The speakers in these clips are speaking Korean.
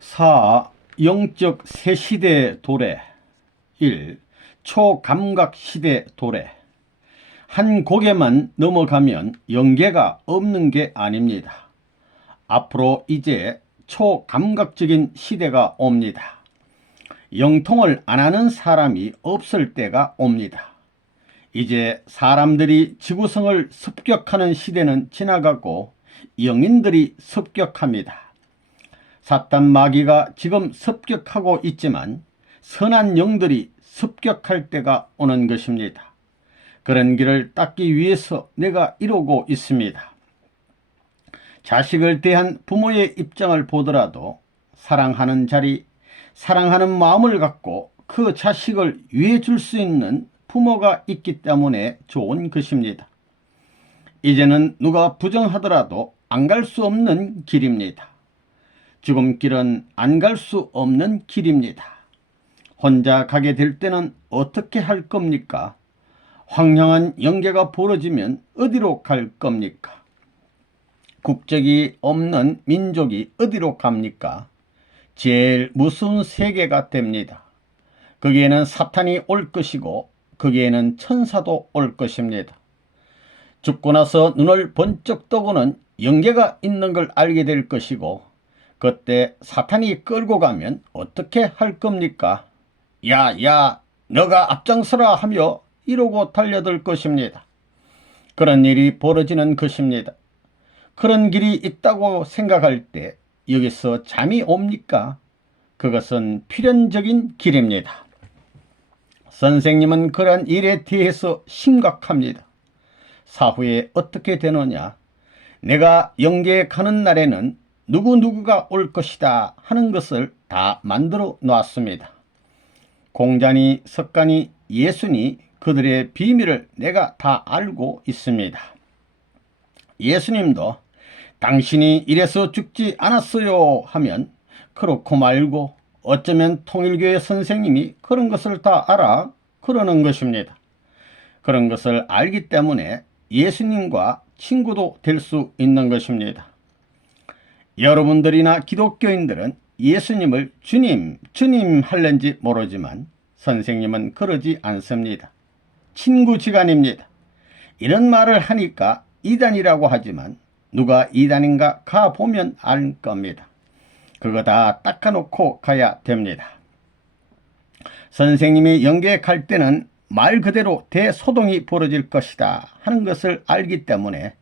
4. 영적 새시대 도래. 1. 초감각 시대 도래. 한 고개만 넘어가면 영계가 없는 게 아닙니다. 앞으로 이제 초감각적인 시대가 옵니다. 영통을 안 하는 사람이 없을 때가 옵니다. 이제 사람들이 지구성을 습격하는 시대는 지나가고 영인들이 습격합니다. 사탄 마귀가 지금 습격하고 있지만 선한 영들이 습격할 때가 오는 것입니다. 그런 길을 닦기 위해서 내가 이루고 있습니다. 자식을 대한 부모의 입장을 보더라도 사랑하는 자리, 사랑하는 마음을 갖고 그 자식을 위해 줄 수 있는 부모가 있기 때문에 좋은 것입니다. 이제는 누가 부정하더라도 안 갈 수 없는 길입니다. 죽음길은 안 갈 수 없는 길입니다. 혼자 가게 될 때는 어떻게 할 겁니까? 황량한 영계가 벌어지면 어디로 갈 겁니까? 국적이 없는 민족이 어디로 갑니까? 제일 무서운 세계가 됩니다. 거기에는 사탄이 올 것이고 거기에는 천사도 올 것입니다. 죽고 나서 눈을 번쩍 뜨고는 영계가 있는 걸 알게 될 것이고 그때 사탄이 끌고 가면 어떻게 할 겁니까? 야, 너가 앞장서라 하며 이러고 달려들 것입니다. 그런 일이 벌어지는 것입니다. 그런 길이 있다고 생각할 때 여기서 잠이 옵니까? 그것은 필연적인 길입니다. 선생님은 그런 일에 대해서 심각합니다. 사후에 어떻게 되느냐? 내가 영계에 가는 날에는 누구누구가 올 것이다 하는 것을 다 만들어 놨습니다. 공자니 석가니 예수니 그들의 비밀을 내가 다 알고 있습니다. 예수님도 당신이 이래서 죽지 않았어요 하면 그렇고 말고 어쩌면 통일교회 선생님이 그런 것을 다 알아 그러는 것입니다. 그런 것을 알기 때문에 예수님과 친구도 될 수 있는 것입니다. 여러분들이나 기독교인들은 예수님을 주님 할는지 모르지만 선생님은 그러지 않습니다. 친구지간입니다. 이런 말을 하니까 이단이라고 하지만 누가 이단인가 가보면 알 겁니다. 그거 다 닦아놓고 가야 됩니다. 선생님이 영계에 갈 때는 말 그대로 대소동이 벌어질 것이다 하는 것을 알기 때문에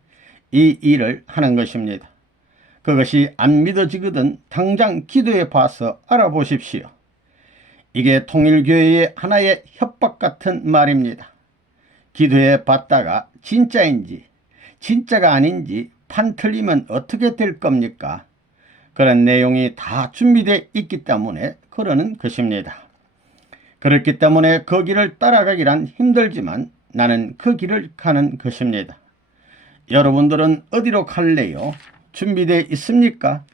이 일을 하는 것입니다. 그것이 안 믿어지거든 당장 기도해 봐서 알아보십시오. 이게 통일교회의 하나의 협박 같은 말입니다. 기도해 봤다가 진짜인지 진짜가 아닌지 판 틀리면 어떻게 될 겁니까? 그런 내용이 다 준비되어 있기 때문에 그러는 것입니다. 그렇기 때문에 그 길을 따라가기란 힘들지만 나는 그 길을 가는 것입니다. 여러분들은 어디로 갈래요? 준비되어 있습니까?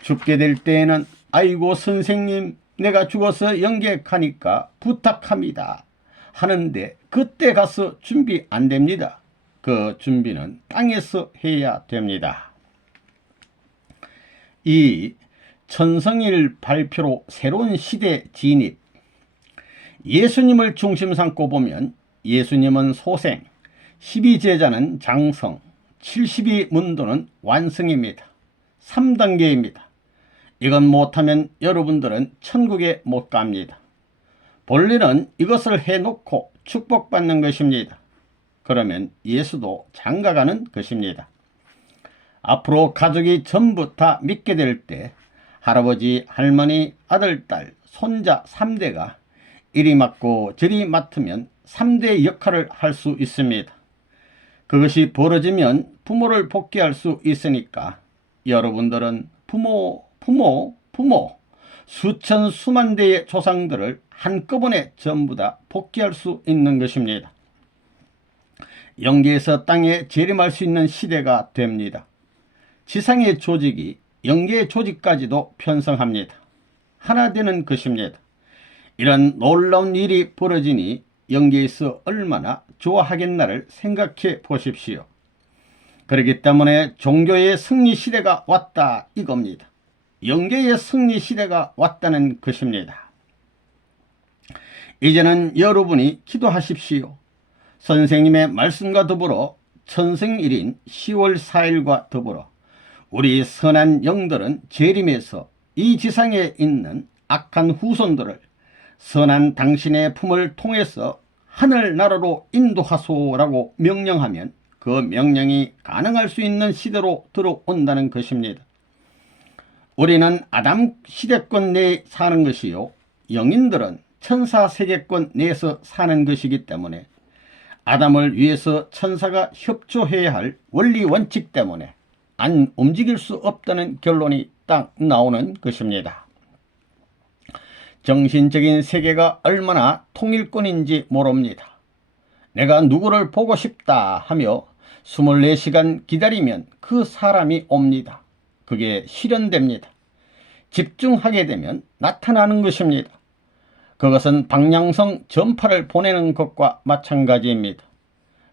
죽게 될 때에는 아이고 선생님 내가 죽어서 영계 가니까 부탁합니다 하는데 그때 가서 준비 안 됩니다. 그 준비는 땅에서 해야 됩니다. 2. 천성일 발표로 새로운 시대 진입. 예수님을 중심 삼고 보면 예수님은 소생, 12제자는 장성, 72문도는 완성입니다. 3단계입니다. 이건 못하면 여러분들은 천국에 못 갑니다. 본래는 이것을 해놓고 축복받는 것입니다. 그러면 예수도 장가가는 것입니다. 앞으로 가족이 전부 다 믿게 될 때 할아버지, 할머니, 아들, 딸, 손자 3대가 이리 맡고 저리 맡으면 3대 역할을 할 수 있습니다. 그것이 벌어지면 부모를 복귀할 수 있으니까 여러분들은 부모 수천 수만 대의 조상들을 한꺼번에 전부 다 복귀할 수 있는 것입니다. 영계에서 땅에 재림할 수 있는 시대가 됩니다. 지상의 조직이 영계의 조직까지도 편성합니다. 하나 되는 것입니다. 이런 놀라운 일이 벌어지니 영계에서 얼마나 좋아하겠나를 생각해 보십시오. 그렇기 때문에 종교의 승리 시대가 왔다 이겁니다. 영계의 승리 시대가 왔다는 것입니다. 이제는 여러분이 기도하십시오. 선생님의 말씀과 더불어 천생일인 10월 4일과 더불어 우리 선한 영들은 재림에서 이 지상에 있는 악한 후손들을 선한 당신의 품을 통해서 하늘나라로 인도하소라고 명령하면 그 명령이 가능할 수 있는 시대로 들어온다는 것입니다. 우리는 아담 시대권 내에 사는 것이요, 영인들은 천사 세계권 내에서 사는 것이기 때문에 아담을 위해서 천사가 협조해야 할 원리 원칙 때문에 안 움직일 수 없다는 결론이 딱 나오는 것입니다. 정신적인 세계가 얼마나 통일권인지 모릅니다. 내가 누구를 보고 싶다 하며 24시간 기다리면 그 사람이 옵니다. 그게 실현됩니다. 집중하게 되면 나타나는 것입니다. 그것은 방향성 전파를 보내는 것과 마찬가지입니다.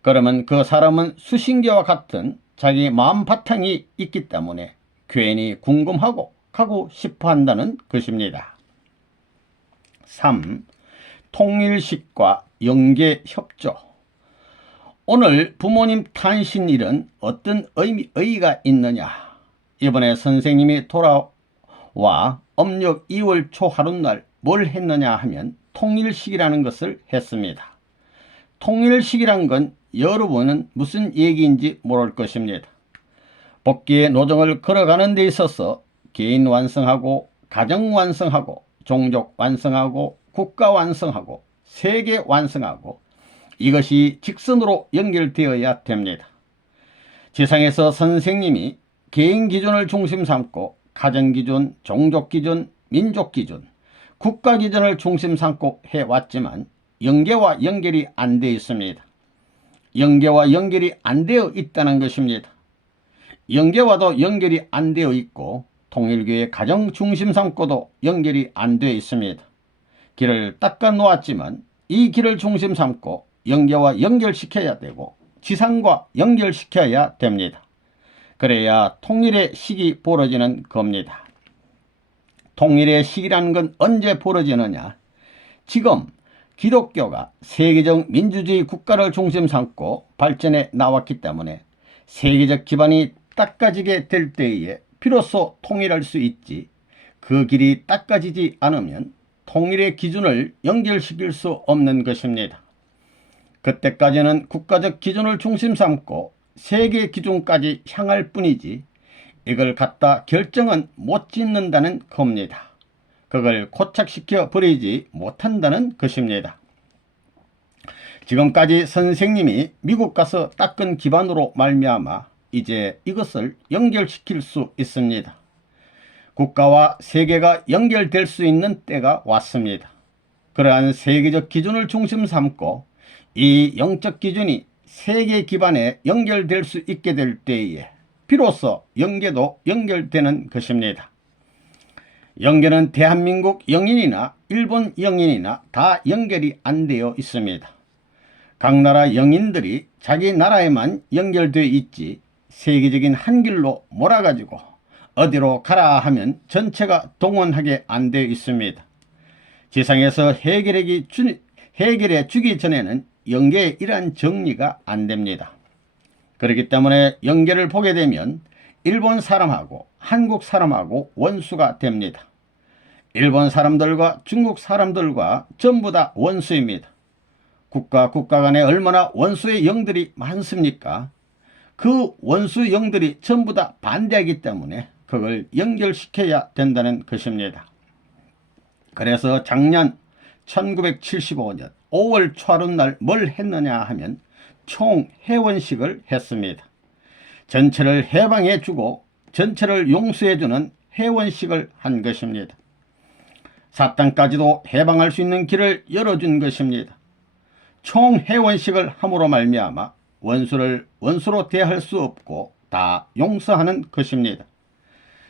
그러면 그 사람은 수신기와 같은 자기 마음 바탕이 있기 때문에 괜히 궁금하고 가고 싶어 한다는 것입니다. 3. 통일식과 영계협조. 오늘 부모님 탄신일은 어떤 의의가 있느냐? 이번에 선생님이 돌아와 âm력 2월 초 하룻날 뭘 했느냐 하면 통일식이라는 것을 했습니다. 통일식이란 건 여러분은 무슨 얘기인지 모를 것입니다. 복귀의 노정을 걸어가는 데 있어서 개인 완성하고 가정 완성하고 종족 완성하고 국가 완성하고 세계 완성하고 이것이 직선으로 연결되어야 됩니다. 지상에서 선생님이 개인 기준을 중심 삼고 가정 기준, 종족 기준, 민족 기준, 국가 기준을 중심 삼고 해왔지만 영계와 연결이 안 되어 있습니다. 영계와 연결이 안 되어 있다는 것입니다. 영계와도 연결이 안 되어 있고 통일교의 가정 중심 삼고도 연결이 안 되어 있습니다. 길을 닦아 놓았지만 이 길을 중심 삼고 영계와 연결시켜야 되고 지상과 연결시켜야 됩니다. 그래야 통일의 시기 벌어지는 겁니다. 통일의 시기라는 건 언제 벌어지느냐? 지금 기독교가 세계적 민주주의 국가를 중심 삼고 발전해 나왔기 때문에 세계적 기반이 닦아지게 될 때에 비로소 통일할 수 있지, 그 길이 닦아지지 않으면 통일의 기준을 연결시킬 수 없는 것입니다. 그때까지는 국가적 기준을 중심 삼고 세계 기준까지 향할 뿐이지 이걸 갖다 결정은 못 짓는다는 겁니다. 그걸 고착시켜 버리지 못한다는 것입니다. 지금까지 선생님이 미국 가서 닦은 기반으로 말미암아 이제 이것을 연결시킬 수 있습니다. 국가와 세계가 연결될 수 있는 때가 왔습니다. 그러한 세계적 기준을 중심 삼고 이 영적 기준이 세계 기반에 연결될 수 있게 될 때에 비로소 영계도 연결되는 것입니다. 영계는 대한민국 영인이나 일본 영인이나 다 연결이 안 되어 있습니다. 각 나라 영인들이 자기 나라에만 연결되어 있지 세계적인 한 길로 몰아가지고 어디로 가라 하면 전체가 동원하게 안 되어 있습니다. 지상에서 해결해 주기 전에는 영계의 이러한 정리가 안 됩니다. 그렇기 때문에 영계를 보게 되면 일본 사람하고 한국 사람하고 원수가 됩니다. 일본 사람들과 중국 사람들과 전부 다 원수입니다. 국가 간에 얼마나 원수의 영들이 많습니까? 그 원수 영들이 전부 다 반대하기 때문에 그걸 연결시켜야 된다는 것입니다. 그래서 작년 1975년 5월 초하룻날 뭘 했느냐 하면 총해원식을 했습니다. 전체를 해방해주고 전체를 용서해주는 해원식을 한 것입니다. 사탄까지도 해방할 수 있는 길을 열어준 것입니다. 총해원식을 함으로 말미암아 원수를 원수로 대할 수 없고 다 용서하는 것입니다.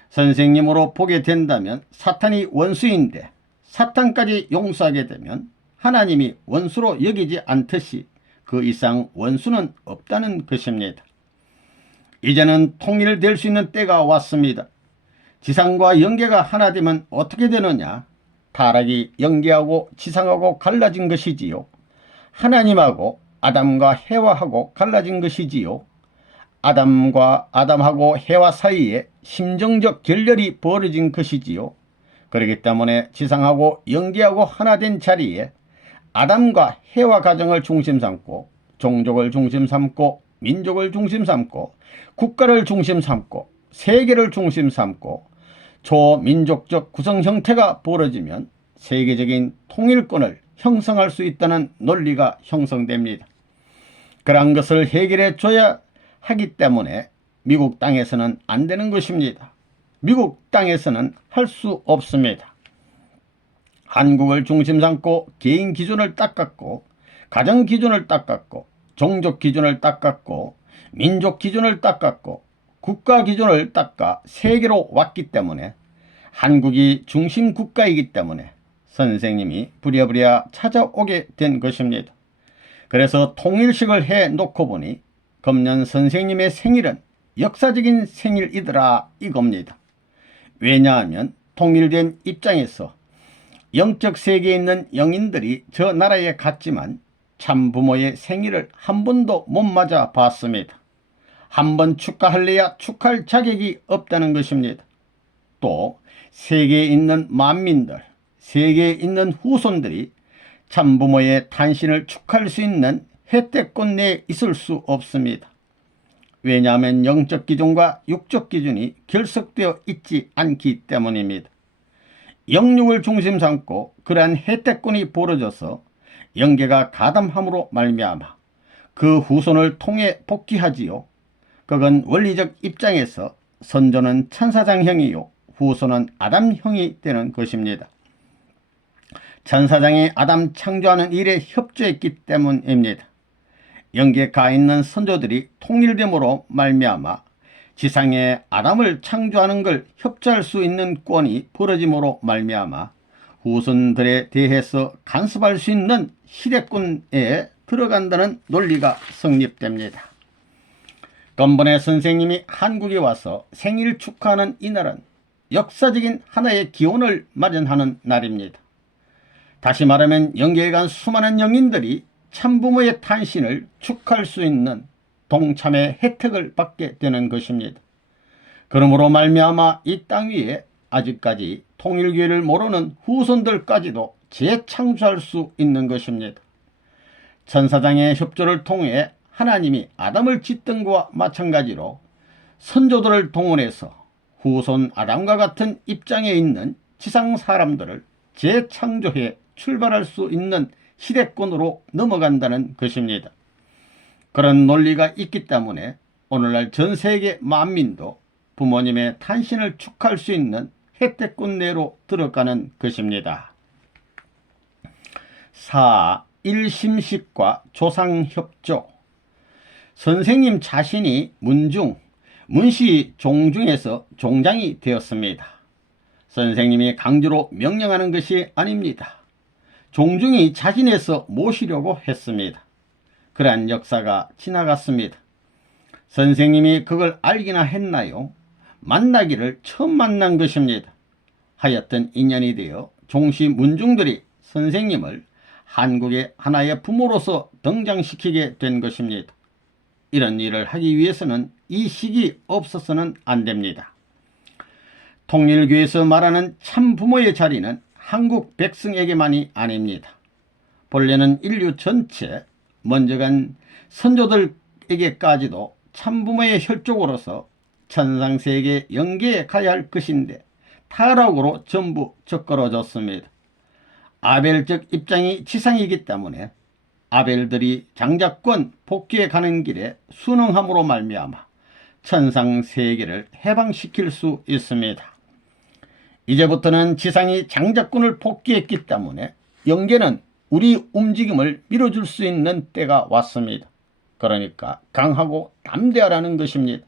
선생님으로 보게 된다면 사탄이 원수인데 사탄까지 용서하게 되면 하나님이 원수로 여기지 않듯이 그 이상 원수는 없다는 것입니다. 이제는 통일될 수 있는 때가 왔습니다. 지상과 영계가 하나 되면 어떻게 되느냐? 타락이 영계하고 지상하고 갈라진 것이지요. 하나님하고 아담과 해와하고 갈라진 것이지요. 아담하고 해와 사이에 심정적 결렬이 벌어진 것이지요. 그렇기 때문에 지상하고 영계하고 하나 된 자리에 아담과 해와 가정을 중심 삼고 종족을 중심 삼고 민족을 중심 삼고 국가를 중심 삼고 세계를 중심 삼고 초민족적 구성 형태가 벌어지면 세계적인 통일권을 형성할 수 있다는 논리가 형성됩니다. 그러한 것을 해결해 줘야 하기 때문에 미국 땅에서는 안 되는 것입니다. 미국 땅에서는 할 수 없습니다. 한국을 중심 삼고 개인 기준을 닦았고 가정 기준을 닦았고 종족 기준을 닦았고 민족 기준을 닦았고 국가 기준을 닦아 세계로 왔기 때문에 한국이 중심 국가이기 때문에 선생님이 부랴부랴 찾아오게 된 것입니다. 그래서 통일식을 해놓고 보니 금년 선생님의 생일은 역사적인 생일이더라 이겁니다. 왜냐하면 통일된 입장에서 영적 세계에 있는 영인들이 저 나라에 갔지만 참부모의 생일을 한 번도 못 맞아 봤습니다. 한 번 축하할래야 축하할 자격이 없다는 것입니다. 또 세계에 있는 만민들, 세계에 있는 후손들이 참부모의 탄신을 축하할 수 있는 혜택권 내에 있을 수 없습니다. 왜냐하면 영적 기준과 육적 기준이 결석되어 있지 않기 때문입니다. 영육을 중심 삼고 그러한 혜택권이 벌어져서 영계가 가담함으로 말미암아 그 후손을 통해 복귀하지요. 그건 원리적 입장에서 선조는 천사장형이요 후손은 아담형이 되는 것입니다. 천사장이 아담 창조하는 일에 협조했기 때문입니다. 영계에 가 있는 선조들이 통일됨으로 말미암아 지상에 아담을 창조하는 걸 협조할 수 있는 권이 벌어짐으로 말미암아 후손들에 대해서 간섭할 수 있는 시대권에 들어간다는 논리가 성립됩니다. 근본에 선생님이 한국에 와서 생일 축하하는 이날은 역사적인 하나의 기원을 마련하는 날입니다. 다시 말하면 영계에 간 수많은 영인들이 참부모의 탄신을 축하할 수 있는 동참의 혜택을 받게 되는 것입니다. 그러므로 말미암아 이 땅 위에 아직까지 통일교회를 모르는 후손들까지도 재창조할 수 있는 것입니다. 천사장의 협조를 통해 하나님이 아담을 짓던 것과 마찬가지로 선조들을 동원해서 후손 아담과 같은 입장에 있는 지상 사람들을 재창조해 출발할 수 있는 시대권으로 넘어간다는 것입니다. 그런 논리가 있기 때문에 오늘날 전 세계 만민도 부모님의 탄신을 축하할 수 있는 혜택권 내로 들어가는 것입니다. 4. 일심식과 조상협조. 선생님 자신이 문시 종중에서 종장이 되었습니다. 선생님이 강제로 명령하는 것이 아닙니다. 종중이 자진해서 모시려고 했습니다. 그러한 역사가 지나갔습니다. 선생님이 그걸 알기나 했나요? 만나기를 처음 만난 것입니다. 하여튼 인연이 되어 종시 문중들이 선생님을 한국의 하나의 부모로서 등장시키게 된 것입니다. 이런 일을 하기 위해서는 이 식이 없어서는 안 됩니다. 통일교에서 말하는 참부모의 자리는 한국 백성에게만이 아닙니다. 본래는 인류 전체 먼저 간 선조들에게까지도 참부모의 혈족으로서 천상세계 영계에 가야 할 것인데 타락으로 전부 적걸어졌습니다. 아벨적 입장이 지상이기 때문에 아벨들이 장자권 복귀에 가는 길에 순응함으로 말미암아 천상세계를 해방시킬 수 있습니다. 이제부터는 지상이 장자권을 복귀했기 때문에 영계는 우리 움직임을 밀어줄 수 있는 때가 왔습니다. 그러니까 강하고 담대하라는 것입니다.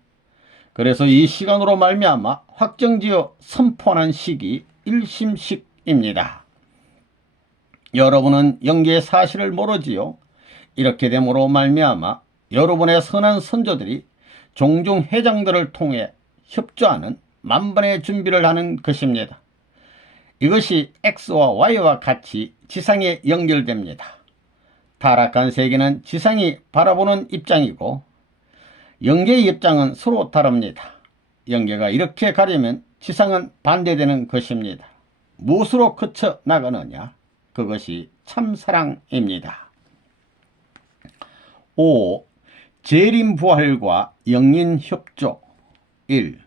그래서 이 시간으로 말미암아 확정지어 선포하는 시기 일심식입니다. 여러분은 영계의 사실을 모르지요. 이렇게 됨으로 말미암아 여러분의 선한 선조들이 종중 회장들을 통해 협조하는 만번의 준비를 하는 것입니다. 이것이 X와 Y와 같이 지상에 연결됩니다. 타락한 세계는 지상이 바라보는 입장이고 영계의 입장은 서로 다릅니다. 영계가 이렇게 가려면 지상은 반대되는 것입니다. 무엇으로 그쳐 나가느냐? 그것이 참사랑입니다. 5. 재림부활과 영인협조. 1.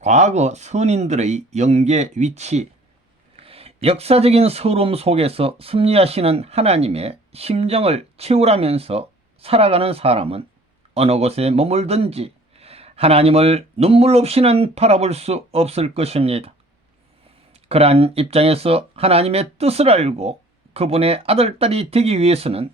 과거 선인들의 영계 위치. 역사적인 서름 속에서 섭리하시는 하나님의 심정을 채우라면서 살아가는 사람은 어느 곳에 머물든지 하나님을 눈물 없이는 바라볼 수 없을 것입니다. 그러한 입장에서 하나님의 뜻을 알고 그분의 아들딸이 되기 위해서는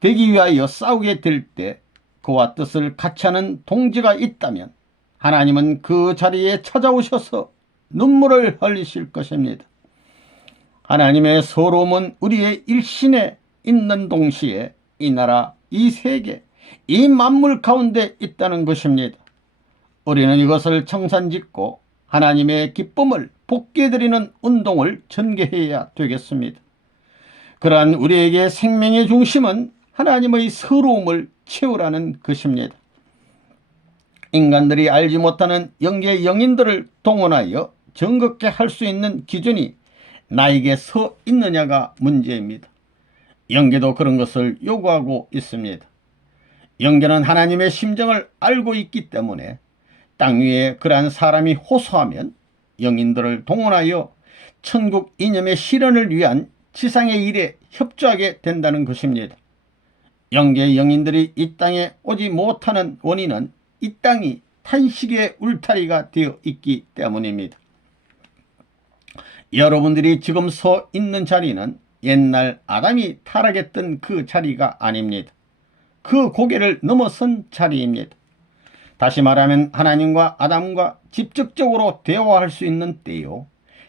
되기 위하여 싸우게 될 때 그와 뜻을 같이 하는 동지가 있다면 하나님은 그 자리에 찾아오셔서 눈물을 흘리실 것입니다. 하나님의 서러움은 우리의 일신에 있는 동시에 이 나라, 이 세계, 이 만물 가운데 있다는 것입니다. 우리는 이것을 청산짓고 하나님의 기쁨을 복귀해드리는 운동을 전개해야 되겠습니다. 그러한 우리에게 생명의 중심은 하나님의 서러움을 채우라는 것입니다. 인간들이 알지 못하는 영계 영인들을 동원하여 정겁게 할 수 있는 기준이 나에게 서 있느냐가 문제입니다. 영계도 그런 것을 요구하고 있습니다. 영계는 하나님의 심정을 알고 있기 때문에 땅 위에 그러한 사람이 호소하면 영인들을 동원하여 천국 이념의 실현을 위한 지상의 일에 협조하게 된다는 것입니다. 영계의 영인들이 이 땅에 오지 못하는 원인은 이 땅이 탄식의 울타리가 되어 있기 때문입니다. 여러분들이 지금 서 있는 자리는 옛날 아담이 타락했던 그 자리가 아닙니다. 그 고개를 넘어선 자리입니다. 다시 말하면 하나님과 아담과 직접적으로 대화할 수 있는 때요,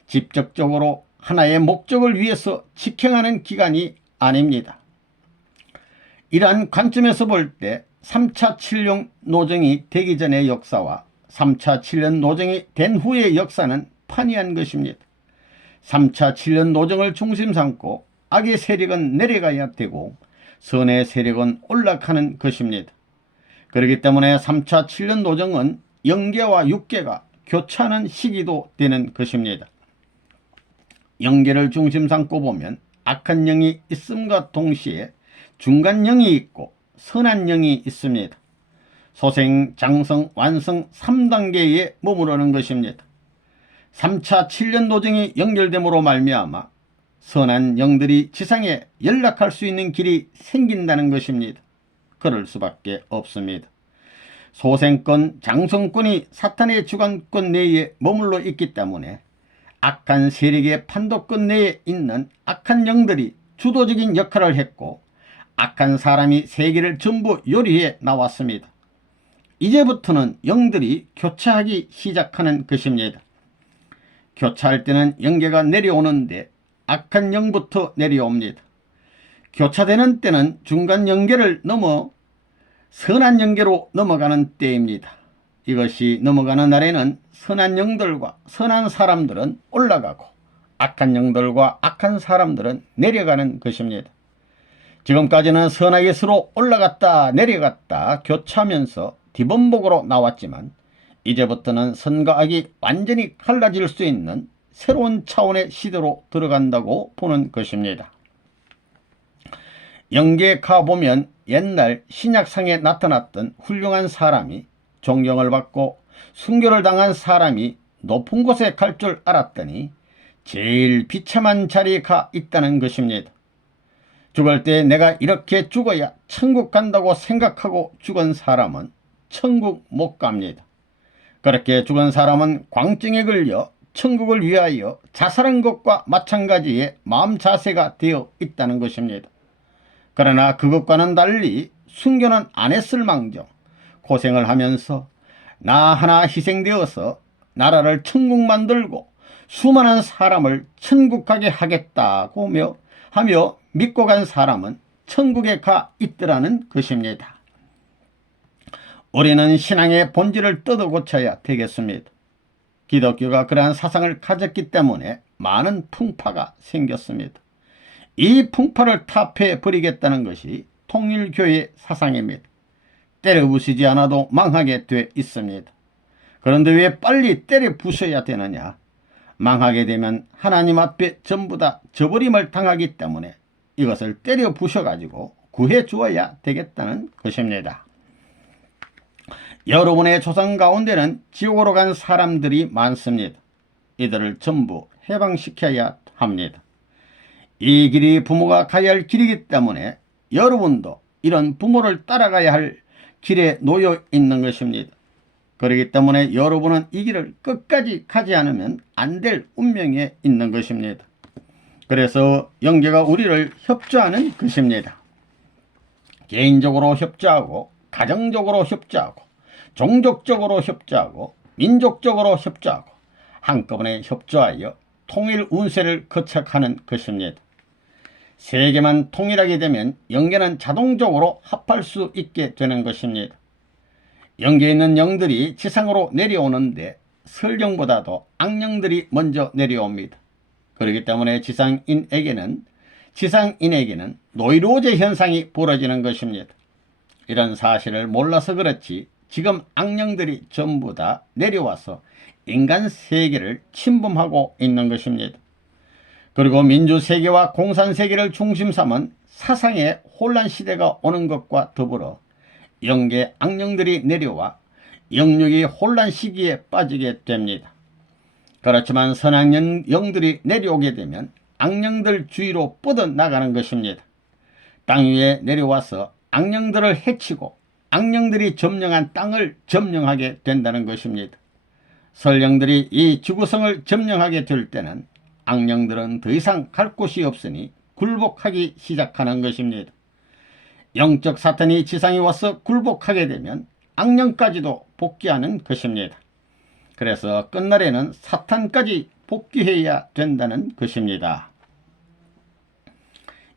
직접적으로 하나의 목적을 위해서 직행하는 기간이 아닙니다. 이러한 관점에서 볼 때 3차 7년 노정이 되기 전의 역사와 3차 7년 노정이 된 후의 역사는 판이한 것입니다. 3차 7년 노정을 중심 삼고 악의 세력은 내려가야 되고 선의 세력은 올라가는 것입니다. 그렇기 때문에 3차 7년 노정은 영계와 육계가 교차하는 시기도 되는 것입니다. 영계를 중심 삼고 보면 악한 영이 있음과 동시에 중간 영이 있고 선한 영이 있습니다. 소생, 장성, 완성 3단계에 머무르는 것입니다. 3차 7년 노정이 연결됨으로 말미암아 선한 영들이 지상에 연락할 수 있는 길이 생긴다는 것입니다. 그럴 수밖에 없습니다. 소생권, 장성권이 사탄의 주관권 내에 머물러 있기 때문에 악한 세력의 판도권 내에 있는 악한 영들이 주도적인 역할을 했고 악한 사람이 세계를 전부 요리해 나왔습니다. 이제부터는 영들이 교차하기 시작하는 것입니다. 교차할 때는 영계가 내려오는데 악한 영부터 내려옵니다. 교차되는 때는 중간 영계를 넘어 선한 영계로 넘어가는 때입니다. 이것이 넘어가는 날에는 선한 영들과 선한 사람들은 올라가고 악한 영들과 악한 사람들은 내려가는 것입니다. 지금까지는 선악의 서로 올라갔다 내려갔다 교차하면서 뒤범벅으로 나왔지만 이제부터는 선과 악이 완전히 갈라질 수 있는 새로운 차원의 시대로 들어간다고 보는 것입니다. 영계에 가보면 옛날 신약상에 나타났던 훌륭한 사람이 존경을 받고 순교를 당한 사람이 높은 곳에 갈 줄 알았더니 제일 비참한 자리에 가 있다는 것입니다. 죽을 때 내가 이렇게 죽어야 천국 간다고 생각하고 죽은 사람은 천국 못 갑니다. 그렇게 죽은 사람은 광증에 걸려 천국을 위하여 자살한 것과 마찬가지의 마음 자세가 되어 있다는 것입니다. 그러나 그것과는 달리 순교는 안 했을 망정 고생을 하면서 나 하나 희생되어서 나라를 천국 만들고 수많은 사람을 천국 가게 하겠다고 하며 믿고 간 사람은 천국에 가 있더라는 것입니다. 우리는 신앙의 본질을 뜯어 고쳐야 되겠습니다. 기독교가 그러한 사상을 가졌기 때문에 많은 풍파가 생겼습니다. 이 풍파를 타파해 버리겠다는 것이 통일교의 사상입니다. 때려 부수지 않아도 망하게 돼 있습니다. 그런데 왜 빨리 때려 부숴야 되느냐? 망하게 되면 하나님 앞에 전부 다 저버림을 당하기 때문에 이것을 때려 부셔가지고 구해 주어야 되겠다는 것입니다. 여러분의 조상 가운데는 지옥으로 간 사람들이 많습니다. 이들을 전부 해방시켜야 합니다. 이 길이 부모가 가야 할 길이기 때문에 여러분도 이런 부모를 따라가야 할 길에 놓여 있는 것입니다. 그렇기 때문에 여러분은 이 길을 끝까지 가지 않으면 안 될 운명에 있는 것입니다. 그래서 영계가 우리를 협조하는 것입니다. 개인적으로 협조하고, 가정적으로 협조하고, 종족적으로 협조하고, 민족적으로 협조하고, 한꺼번에 협조하여 통일 운세를 거착하는 것입니다. 세계만 통일하게 되면 영계는 자동적으로 합할 수 있게 되는 것입니다. 영계에 있는 영들이 지상으로 내려오는데 설령보다도 악령들이 먼저 내려옵니다. 그렇기 때문에 지상인에게는 노이로제 현상이 벌어지는 것입니다. 이런 사실을 몰라서 그렇지 지금 악령들이 전부 다 내려와서 인간 세계를 침범하고 있는 것입니다. 그리고 민주세계와 공산세계를 중심 삼은 사상의 혼란 시대가 오는 것과 더불어 영계 악령들이 내려와 영육이 혼란 시기에 빠지게 됩니다. 그렇지만 선악 영들이 내려오게 되면 악령들 주위로 뻗어나가는 것입니다. 땅 위에 내려와서 악령들을 해치고 악령들이 점령한 땅을 점령하게 된다는 것입니다. 설령들이 이 지구성을 점령하게 될 때는 악령들은 더 이상 갈 곳이 없으니 굴복하기 시작하는 것입니다. 영적 사탄이 지상에 와서 굴복하게 되면 악령까지도 복귀하는 것입니다. 그래서 끝날에는 사탄까지 복귀해야 된다는 것입니다.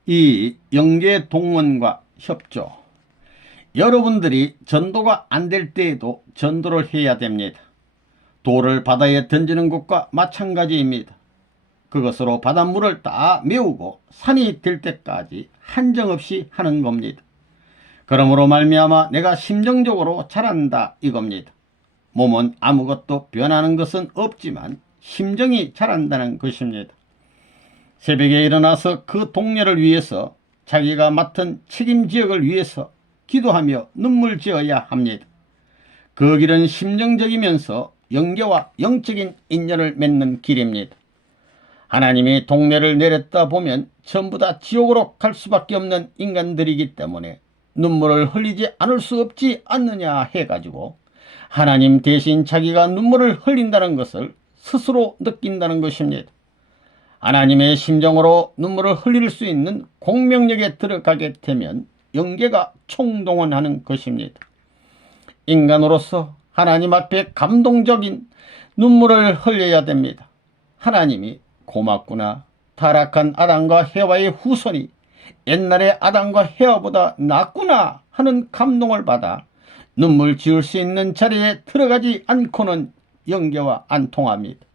이 영계 동원과 협조, 여러분들이 전도가 안 될 때에도 전도를 해야 됩니다. 돌을 바다에 던지는 것과 마찬가지입니다. 그것으로 바닷물을 다 메우고 산이 될 때까지 한정없이 하는 겁니다. 그러므로 말미암아 내가 심정적으로 자란다 이겁니다. 몸은 아무것도 변하는 것은 없지만 심정이 자란다는 것입니다. 새벽에 일어나서 그 동네를 위해서 자기가 맡은 책임 지역을 위해서 기도하며 눈물 지어야 합니다. 그 길은 심정적이면서 영계와 영적인 인연을 맺는 길입니다. 하나님이 동네를 내렸다 보면 전부 다 지옥으로 갈 수밖에 없는 인간들이기 때문에 눈물을 흘리지 않을 수 없지 않느냐 해가지고 하나님 대신 자기가 눈물을 흘린다는 것을 스스로 느낀다는 것입니다. 하나님의 심정으로 눈물을 흘릴 수 있는 공명력에 들어가게 되면 영계가 총동원하는 것입니다. 인간으로서 하나님 앞에 감동적인 눈물을 흘려야 됩니다. 하나님이 고맙구나. 타락한 아담과 해와의 후손이 옛날의 아담과 해와보다 낫구나 하는 감동을 받아 눈물 지을 수 있는 자리에 들어가지 않고는 영계와 안 통합니다.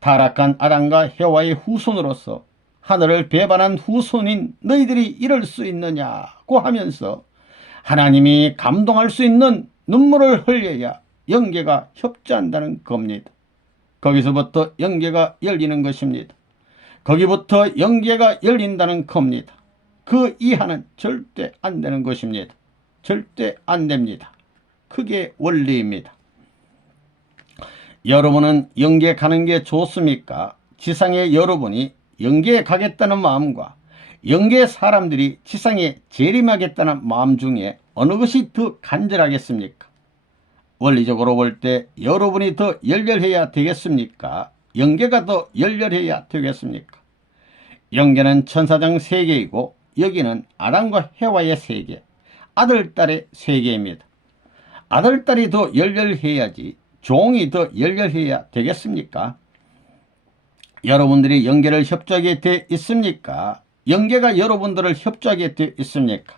타락한 아담과 해와의 후손으로서 하늘을 배반한 후손인 너희들이 이럴 수 있느냐고 하면서 하나님이 감동할 수 있는 눈물을 흘려야 영계가 협조한다는 겁니다. 거기서부터 영계가 열리는 것입니다. 거기부터 영계가 열린다는 겁니다. 그 이하는 절대 안 되는 것입니다. 절대 안 됩니다. 그게 원리입니다. 여러분은 영계 가는 게 좋습니까? 지상에 여러분이 영계에 가겠다는 마음과 영계 사람들이 지상에 재림하겠다는 마음 중에 어느 것이 더 간절하겠습니까? 원리적으로 볼 때 여러분이 더 열렬해야 되겠습니까? 영계가 더 열렬해야 되겠습니까? 영계는 천사장 세계이고 여기는 아담과 해와의 세계, 아들딸의 세계입니다. 아들딸이 더 열렬해야지 종이 더 열렬해야 되겠습니까? 여러분들이 영계를 협조하게 돼 있습니까? 영계가 여러분들을 협조하게 돼 있습니까?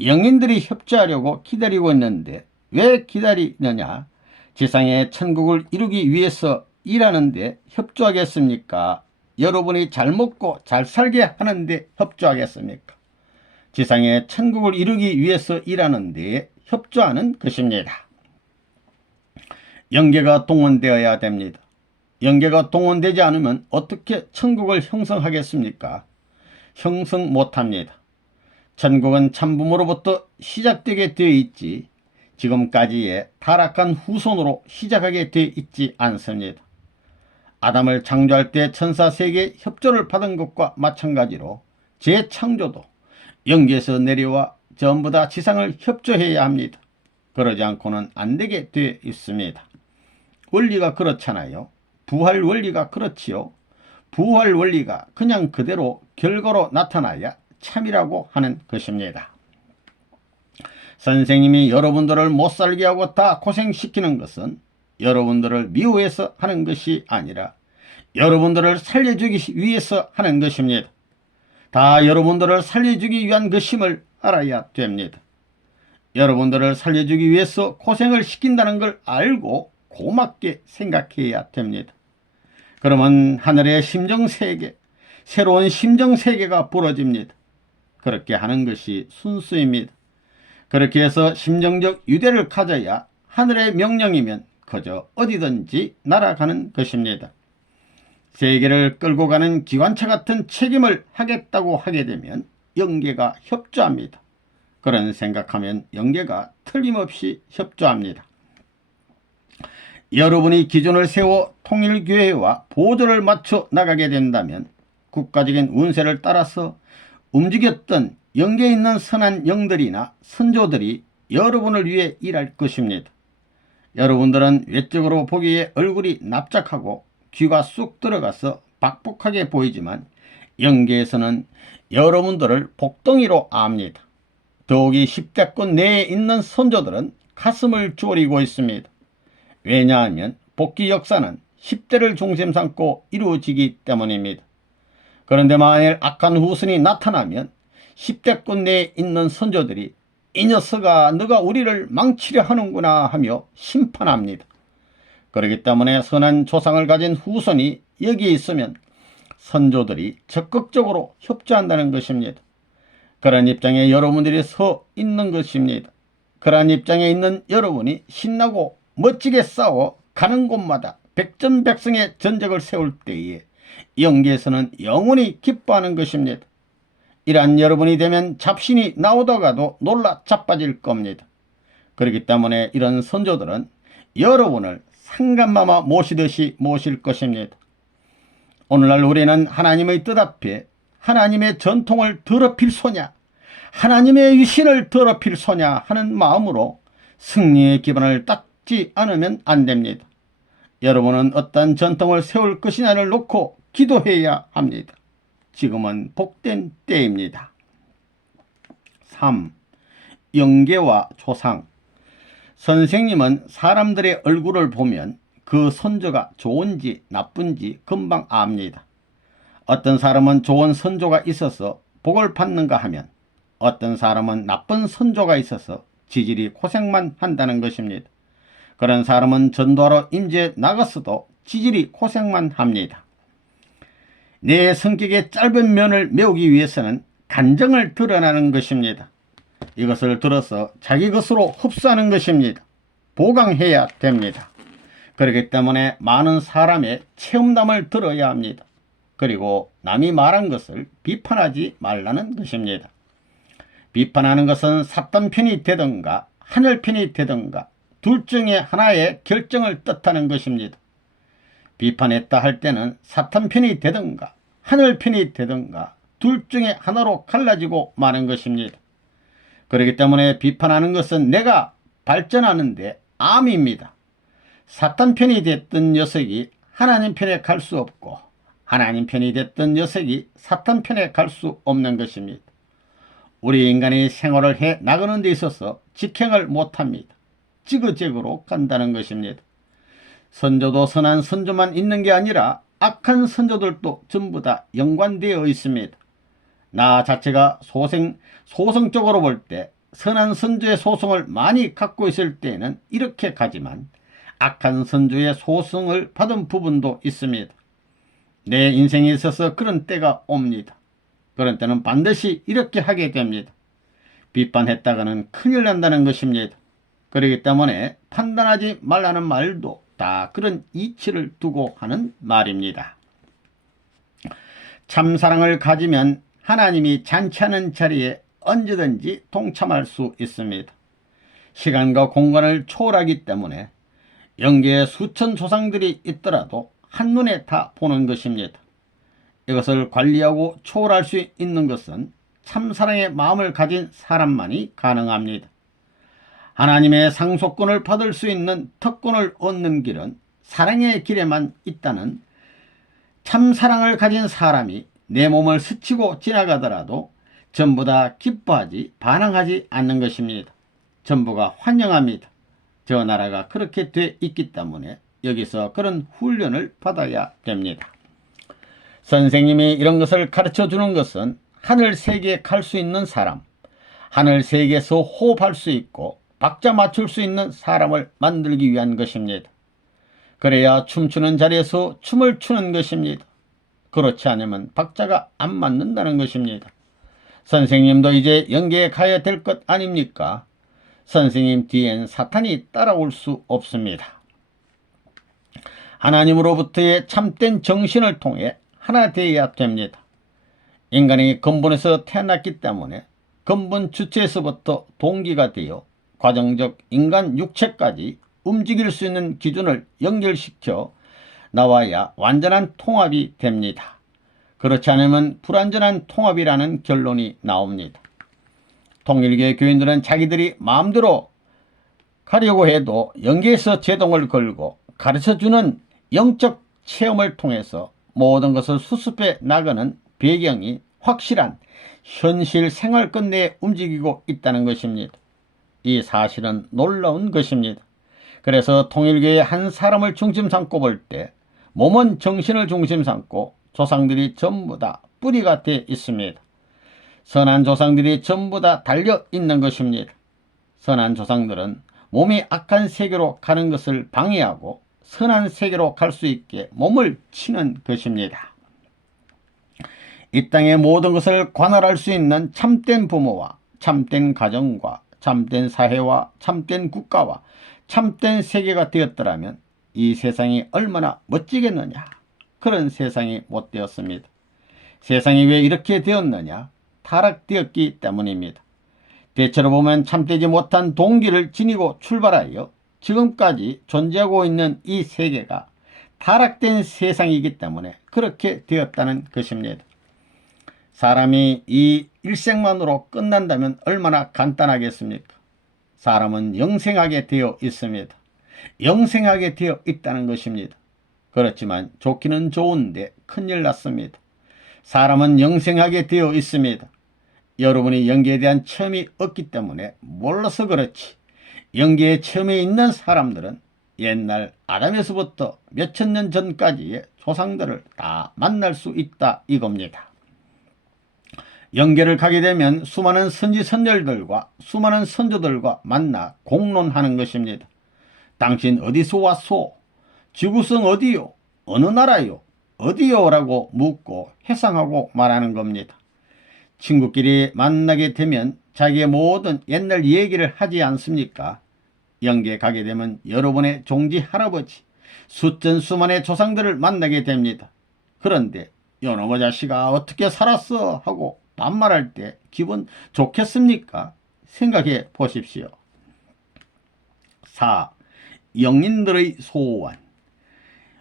영인들이 협조하려고 기다리고 있는데 왜 기다리느냐? 지상의 천국을 이루기 위해서 일하는데 협조하겠습니까? 여러분이 잘 먹고 잘 살게 하는데 협조하겠습니까? 지상의 천국을 이루기 위해서 일하는데 협조하는 것입니다. 영계가 동원되어야 됩니다. 영계가 동원되지 않으면 어떻게 천국을 형성하겠습니까? 형성 못합니다. 천국은 참부모로부터 시작되게 되어 있지 지금까지의 타락한 후손으로 시작하게 되어 있지 않습니다. 아담을 창조할 때 천사 세계의 협조를 받은 것과 마찬가지로 재창조도 영계에서 내려와 전부 다 지상을 협조해야 합니다. 그러지 않고는 안 되게 되어 있습니다. 원리가 그렇잖아요. 부활 원리가 그렇지요. 부활 원리가 그냥 그대로 결과로 나타나야 참이라고 하는 것입니다. 선생님이 여러분들을 못살게 하고 다 고생시키는 것은 여러분들을 미워해서 하는 것이 아니라 여러분들을 살려주기 위해서 하는 것입니다. 다 여러분들을 살려주기 위한 것임을 알아야 됩니다. 여러분들을 살려주기 위해서 고생을 시킨다는 걸 알고 고맙게 생각해야 됩니다. 그러면 하늘의 심정세계, 새로운 심정세계가 벌어집니다. 그렇게 하는 것이 순수입니다. 그렇게 해서 심정적 유대를 가져야 하늘의 명령이면 그저 어디든지 날아가는 것입니다. 세계를 끌고 가는 기관차 같은 책임을 하겠다고 하게 되면 영계가 협조합니다. 그런 생각하면 영계가 틀림없이 협조합니다. 여러분이 기준을 세워 통일교회와 보조를 맞춰 나가게 된다면 국가적인 운세를 따라서 움직였던 영계에 있는 선한 영들이나 선조들이 여러분을 위해 일할 것입니다. 여러분들은 외적으로 보기에 얼굴이 납작하고 귀가 쑥 들어가서 박복하게 보이지만 영계에서는 여러분들을 복덩이로 압니다. 더욱이 10대권 내에 있는 선조들은 가슴을 졸이고 있습니다. 왜냐하면 복귀 역사는 10대를 중심 삼고 이루어지기 때문입니다. 그런데 만일 악한 후손이 나타나면 10대권 내에 있는 선조들이 이 녀석아 너가 우리를 망치려 하는구나 하며 심판합니다. 그렇기 때문에 선한 조상을 가진 후손이 여기에 있으면 선조들이 적극적으로 협조한다는 것입니다. 그런 입장에 여러분들이 서 있는 것입니다. 그러한 입장에 있는 여러분이 신나고 멋지게 싸워 가는 곳마다 백전백승의 전적을 세울 때에 영계에서는 영원히 기뻐하는 것입니다. 이러한 여러분이 되면 잡신이 나오다가도 놀라 자빠질 겁니다. 그렇기 때문에 이런 선조들은 여러분을 상감마마 모시듯이 모실 것입니다. 오늘날 우리는 하나님의 뜻 앞에 하나님의 전통을 더럽힐 소냐, 하나님의 유신을 더럽힐 소냐 하는 마음으로 승리의 기반을 닦지 않으면 안 됩니다. 여러분은 어떤 전통을 세울 것이냐를 놓고 기도해야 합니다. 지금은 복된 때입니다. 3. 영계와 조상. 선생님은 사람들의 얼굴을 보면 그 선조가 좋은지 나쁜지 금방 압니다. 어떤 사람은 좋은 선조가 있어서 복을 받는가 하면 어떤 사람은 나쁜 선조가 있어서 지질이 고생만 한다는 것입니다. 그런 사람은 전도하러 임재 나갔어도 지질이 고생만 합니다. 내 성격의 짧은 면을 메우기 위해서는 간정을 드러나는 것입니다. 이것을 들어서 자기 것으로 흡수하는 것입니다. 보강해야 됩니다. 그렇기 때문에 많은 사람의 체험담을 들어야 합니다. 그리고 남이 말한 것을 비판하지 말라는 것입니다. 비판하는 것은 사탄 편이 되든가 하늘 편이 되든가 둘 중에 하나의 결정을 뜻하는 것입니다. 비판했다 할 때는 사탄 편이 되든가 하늘 편이 되든가 둘 중에 하나로 갈라지고 마는 것입니다. 그렇기 때문에 비판하는 것은 내가 발전하는데 암입니다. 사탄 편이 됐던 녀석이 하나님 편에 갈 수 없고 하나님 편이 됐던 녀석이 사탄 편에 갈 수 없는 것입니다. 우리 인간이 생활을 해 나가는 데 있어서 직행을 못합니다. 지그재그로 간다는 것입니다. 선조도 선한 선조만 있는 게 아니라 악한 선조들도 전부 다 연관되어 있습니다. 나 자체가 소성적으로 볼 때 선한 선조의 소송을 많이 갖고 있을 때는 이렇게 가지만 악한 선조의 소승을 받은 부분도 있습니다. 내 인생에 있어서 그런 때가 옵니다. 그런 때는 반드시 이렇게 하게 됩니다. 비판했다가는 큰일 난다는 것입니다. 그렇기 때문에 판단하지 말라는 말도 다 그런 이치를 두고 하는 말입니다. 참사랑을 가지면 하나님이 잔치하는 자리에 언제든지 동참할 수 있습니다. 시간과 공간을 초월하기 때문에 영계에 수천 조상들이 있더라도 한눈에 다 보는 것입니다. 이것을 관리하고 초월할 수 있는 것은 참사랑의 마음을 가진 사람만이 가능합니다. 하나님의 상속권을 받을 수 있는 특권을 얻는 길은 사랑의 길에만 있다는 참사랑을 가진 사람이 내 몸을 스치고 지나가더라도 전부 다 기뻐하지 반항하지 않는 것입니다. 전부가 환영합니다. 저 나라가 그렇게 돼 있기 때문에 여기서 그런 훈련을 받아야 됩니다. 선생님이 이런 것을 가르쳐 주는 것은 하늘 세계에 갈 수 있는 사람, 하늘 세계에서 호흡할 수 있고 박자 맞출 수 있는 사람을 만들기 위한 것입니다. 그래야 춤추는 자리에서 춤을 추는 것입니다. 그렇지 않으면 박자가 안 맞는다는 것입니다. 선생님도 이제 영계에 가야 될 것 아닙니까? 선생님 뒤엔 사탄이 따라올 수 없습니다. 하나님으로부터의 참된 정신을 통해 하나 되어야 됩니다. 인간이 근본에서 태어났기 때문에 근본 주체에서부터 동기가 되어 과정적 인간 육체까지 움직일 수 있는 기준을 연결시켜 나와야 완전한 통합이 됩니다. 그렇지 않으면 불완전한 통합이라는 결론이 나옵니다. 통일교의 교인들은 자기들이 마음대로 가려고 해도 영계에서 제동을 걸고 가르쳐주는 영적 체험을 통해서 모든 것을 수습해 나가는 배경이 확실한 현실 생활권 내에 움직이고 있다는 것입니다. 이 사실은 놀라운 것입니다. 그래서 통일교의 한 사람을 중심 삼고 볼 때 몸은 정신을 중심 삼고 조상들이 전부 다 뿌리가 되어 있습니다. 선한 조상들이 전부 다 달려 있는 것입니다. 선한 조상들은 몸이 악한 세계로 가는 것을 방해하고 선한 세계로 갈 수 있게 몸을 치는 것입니다. 이 땅의 모든 것을 관할할 수 있는 참된 부모와 참된 가정과 참된 사회와 참된 국가와 참된 세계가 되었더라면 이 세상이 얼마나 멋지겠느냐. 그런 세상이 못 되었습니다. 세상이 왜 이렇게 되었느냐? 타락되었기 때문입니다. 대체로 보면 참되지 못한 동기를 지니고 출발하여 지금까지 존재하고 있는 이 세계가 타락된 세상이기 때문에 그렇게 되었다는 것입니다. 사람이 이 일생만으로 끝난다면 얼마나 간단하겠습니까? 사람은 영생하게 되어 있습니다. 영생하게 되어 있다는 것입니다. 그렇지만 좋기는 좋은데 큰일 났습니다. 사람은 영생하게 되어 있습니다. 여러분이 영계에 대한 체험이 없기 때문에 몰라서 그렇지, 영계의 체험이 있는 사람들은 옛날 아담에서부터 몇천 년 전까지의 조상들을 다 만날 수 있다 이겁니다. 영계를 가게 되면 수많은 선지선열들과 수많은 선조들과 만나 공론하는 것입니다. 당신 어디서 왔소? 지구성 어디요? 어느 나라요? 어디요? 라고 묻고 회상하고 말하는 겁니다. 친구끼리 만나게 되면 자기의 모든 옛날 얘기를 하지 않습니까? 영계에 가게 되면 여러분의 종지 할아버지, 수천 수만의 조상들을 만나게 됩니다. 그런데 요놈의 자식아 어떻게 살았어? 하고 반말할 때 기분 좋겠습니까? 생각해 보십시오. 4. 영인들의 소원.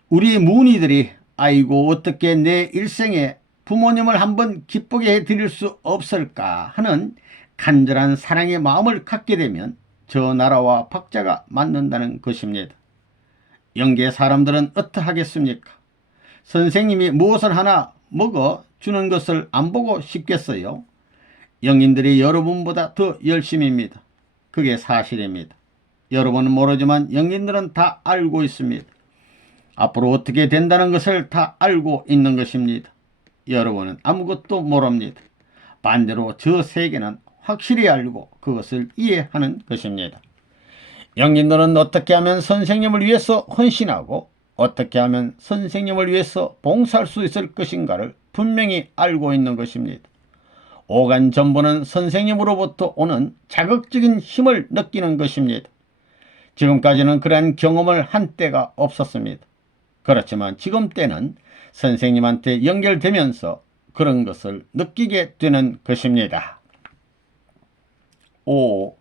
우리 문의들이 아이고 어떻게 내 일생에 부모님을 한번 기쁘게 해드릴 수 없을까 하는 간절한 사랑의 마음을 갖게 되면 저 나라와 박자가 맞는다는 것입니다. 영계 사람들은 어떠하겠습니까? 선생님이 무엇을 하나 먹어 주는 것을 안 보고 싶겠어요? 영인들이 여러분보다 더 열심입니다. 그게 사실입니다. 여러분은 모르지만 영인들은 다 알고 있습니다. 앞으로 어떻게 된다는 것을 다 알고 있는 것입니다. 여러분은 아무것도 모릅니다. 반대로 저 세계는 확실히 알고 그것을 이해하는 것입니다. 영인들은 어떻게 하면 선생님을 위해서 헌신하고 어떻게 하면 선생님을 위해서 봉사할 수 있을 것인가를 분명히 알고 있는 것입니다. 오간 전부는 선생님으로부터 오는 자극적인 힘을 느끼는 것입니다. 지금까지는 그러한 경험을 한 때가 없었습니다. 그렇지만 지금 때는 선생님한테 연결되면서 그런 것을 느끼게 되는 것입니다. 5.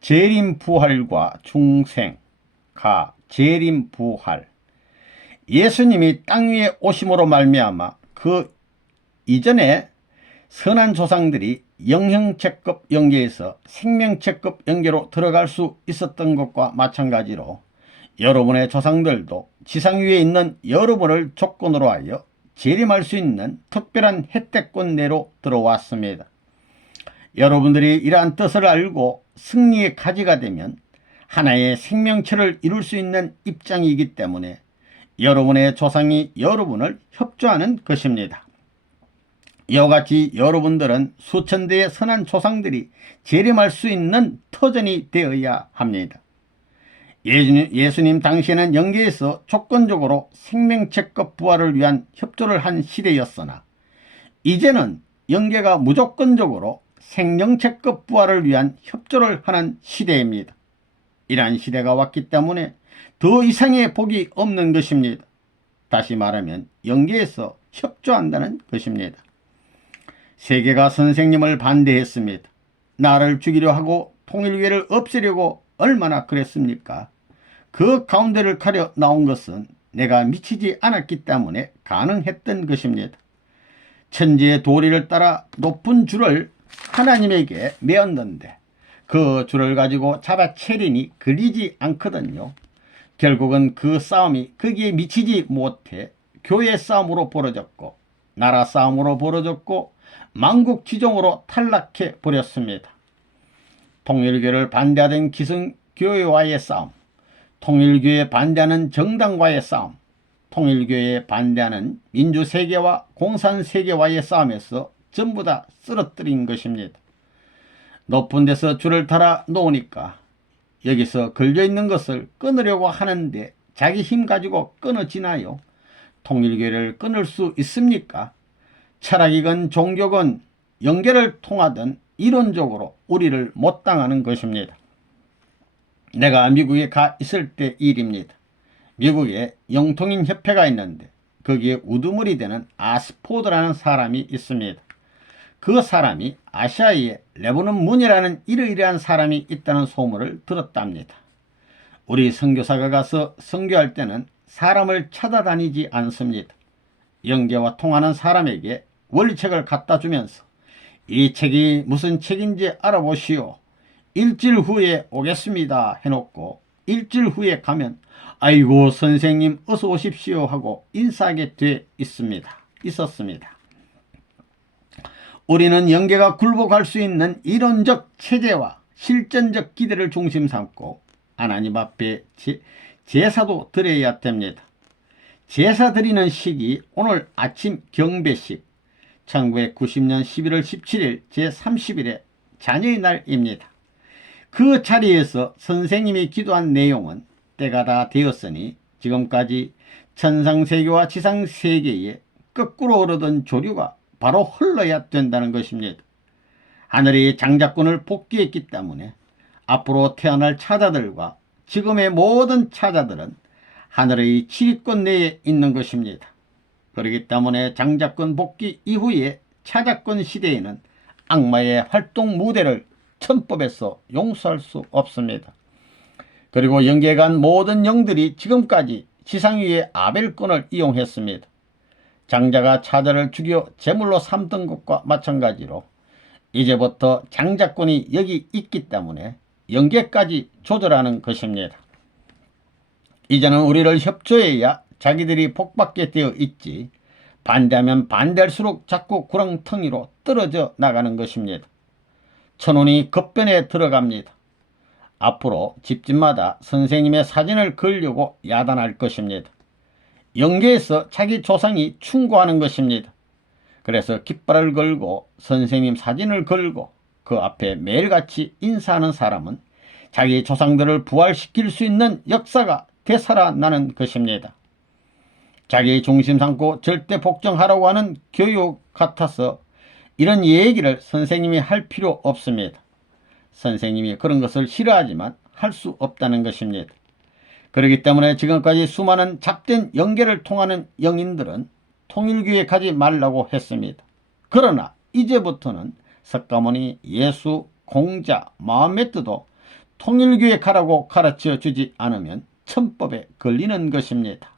재림부활과 중생. 가. 재림부활. 예수님이 땅 위에 오심으로 말미암아 그 이전에 선한 조상들이 영형체급 영계에서 생명체급 영계로 들어갈 수 있었던 것과 마찬가지로 여러분의 조상들도 지상 위에 있는 여러분을 조건으로 하여 재림할 수 있는 특별한 혜택권 내로 들어왔습니다. 여러분들이 이러한 뜻을 알고 승리의 가지가 되면 하나의 생명체를 이룰 수 있는 입장이기 때문에 여러분의 조상이 여러분을 협조하는 것입니다. 이와 같이 여러분들은 수천 대의 선한 조상들이 재림할 수 있는 터전이 되어야 합니다. 예수님 당시에는 영계에서 조건적으로 생명체급 부활을 위한 협조를 한 시대였으나 이제는 영계가 무조건적으로 생명체급 부활을 위한 협조를 하는 시대입니다. 이러한 시대가 왔기 때문에 더 이상의 복이 없는 것입니다. 다시 말하면 영계에서 협조한다는 것입니다. 세계가 선생님을 반대했습니다. 나를 죽이려 하고 통일교회를 없애려고 얼마나 그랬습니까? 그 가운데를 가려 나온 것은 내가 미치지 않았기 때문에 가능했던 것입니다. 천지의 도리를 따라 높은 줄을 하나님에게 메었는데 그 줄을 가지고 잡아채리니 걸리지 않거든요. 결국은 그 싸움이 거기에 미치지 못해 교회 싸움으로 벌어졌고 나라 싸움으로 벌어졌고 만국지종으로 탈락해 버렸습니다. 통일교를 반대하던 기성교회와의 싸움, 통일교에 반대하는 정당과의 싸움, 통일교에 반대하는 민주세계와 공산세계와의 싸움에서 전부 다 쓰러뜨린 것입니다. 높은 데서 줄을 달아 놓으니까 여기서 걸려있는 것을 끊으려고 하는데 자기 힘 가지고 끊어지나요? 통일교를 끊을 수 있습니까? 철학이건 종교건 연계를 통하든 이론적으로 우리를 못 당하는 것입니다. 내가 미국에 가 있을 때 일입니다. 미국에 영통인 협회가 있는데 거기에 우두머리 되는 아스포드라는 사람이 있습니다. 그 사람이 아시아에 레버논 문이라는 이러이러한 사람이 있다는 소문을 들었답니다. 우리 선교사가 가서 선교할 때는 사람을 찾아다니지 않습니다. 영계와 통하는 사람에게 원리책을 갖다 주면서 이 책이 무슨 책인지 알아보시오. 일주일 후에 오겠습니다 해놓고 일주일 후에 가면 아이고 선생님 어서 오십시오 하고 인사하게 돼 있었습니다. 우리는 영계가 굴복할 수 있는 이론적 체제와 실전적 기대를 중심 삼고 하나님 앞에 제사도 드려야 됩니다. 제사 드리는 시기 오늘 아침 경배식 1990년 11월 17일 제30일의 자녀의 날입니다. 그 자리에서 선생님이 기도한 내용은 때가 다 되었으니 지금까지 천상세계와 지상세계에 거꾸로 흐르던 조류가 바로 흘러야 된다는 것입니다. 하늘이 장자권을 복귀했기 때문에 앞으로 태어날 차자들과 지금의 모든 차자들은 하늘의 지휘권 내에 있는 것입니다. 그렇기 때문에 장자권 복귀 이후에 차자권 시대에는 악마의 활동 무대를 천법에서 용서할 수 없습니다. 그리고 영계에 간 모든 영들이 지금까지 지상 위의 아벨권을 이용했습니다. 장자가 차자를 죽여 제물로 삼던 것과 마찬가지로 이제부터 장자권이 여기 있기 때문에 영계까지 조절하는 것입니다. 이제는 우리를 협조해야 자기들이 복받게 되어 있지 반대하면 반대할수록 자꾸 구렁텅이로 떨어져 나가는 것입니다. 천운이 급변에 들어갑니다. 앞으로 집집마다 선생님의 사진을 걸려고 야단할 것입니다. 영계에서 자기 조상이 충고하는 것입니다. 그래서 깃발을 걸고 선생님 사진을 걸고 그 앞에 매일같이 인사하는 사람은 자기 조상들을 부활시킬 수 있는 역사가 되살아나는 것입니다. 자기 중심 삼고 절대 복종하라고 하는 교육 같아서 이런 얘기를 선생님이 할 필요 없습니다. 선생님이 그런 것을 싫어하지만 할 수 없다는 것입니다. 그렇기 때문에 지금까지 수많은 잡된 영계를 통하는 영인들은 통일교에 가지 말라고 했습니다. 그러나 이제부터는 석가모니, 예수, 공자, 마호메트도 통일교에 가라고 가르쳐 주지 않으면 천법에 걸리는 것입니다.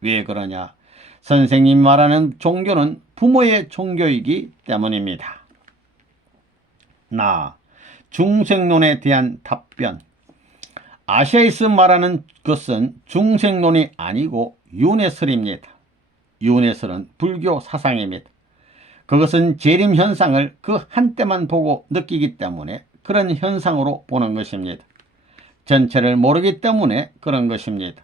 왜 그러냐? 선생님 말하는 종교는 부모의 종교이기 때문입니다. 중생론에 대한 답변. 아시아에서 말하는 것은 중생론이 아니고 윤회설입니다. 윤회설은 불교 사상입니다. 그것은 재림현상을 그 한때만 보고 느끼기 때문에 그런 현상으로 보는 것입니다. 전체를 모르기 때문에 그런 것입니다.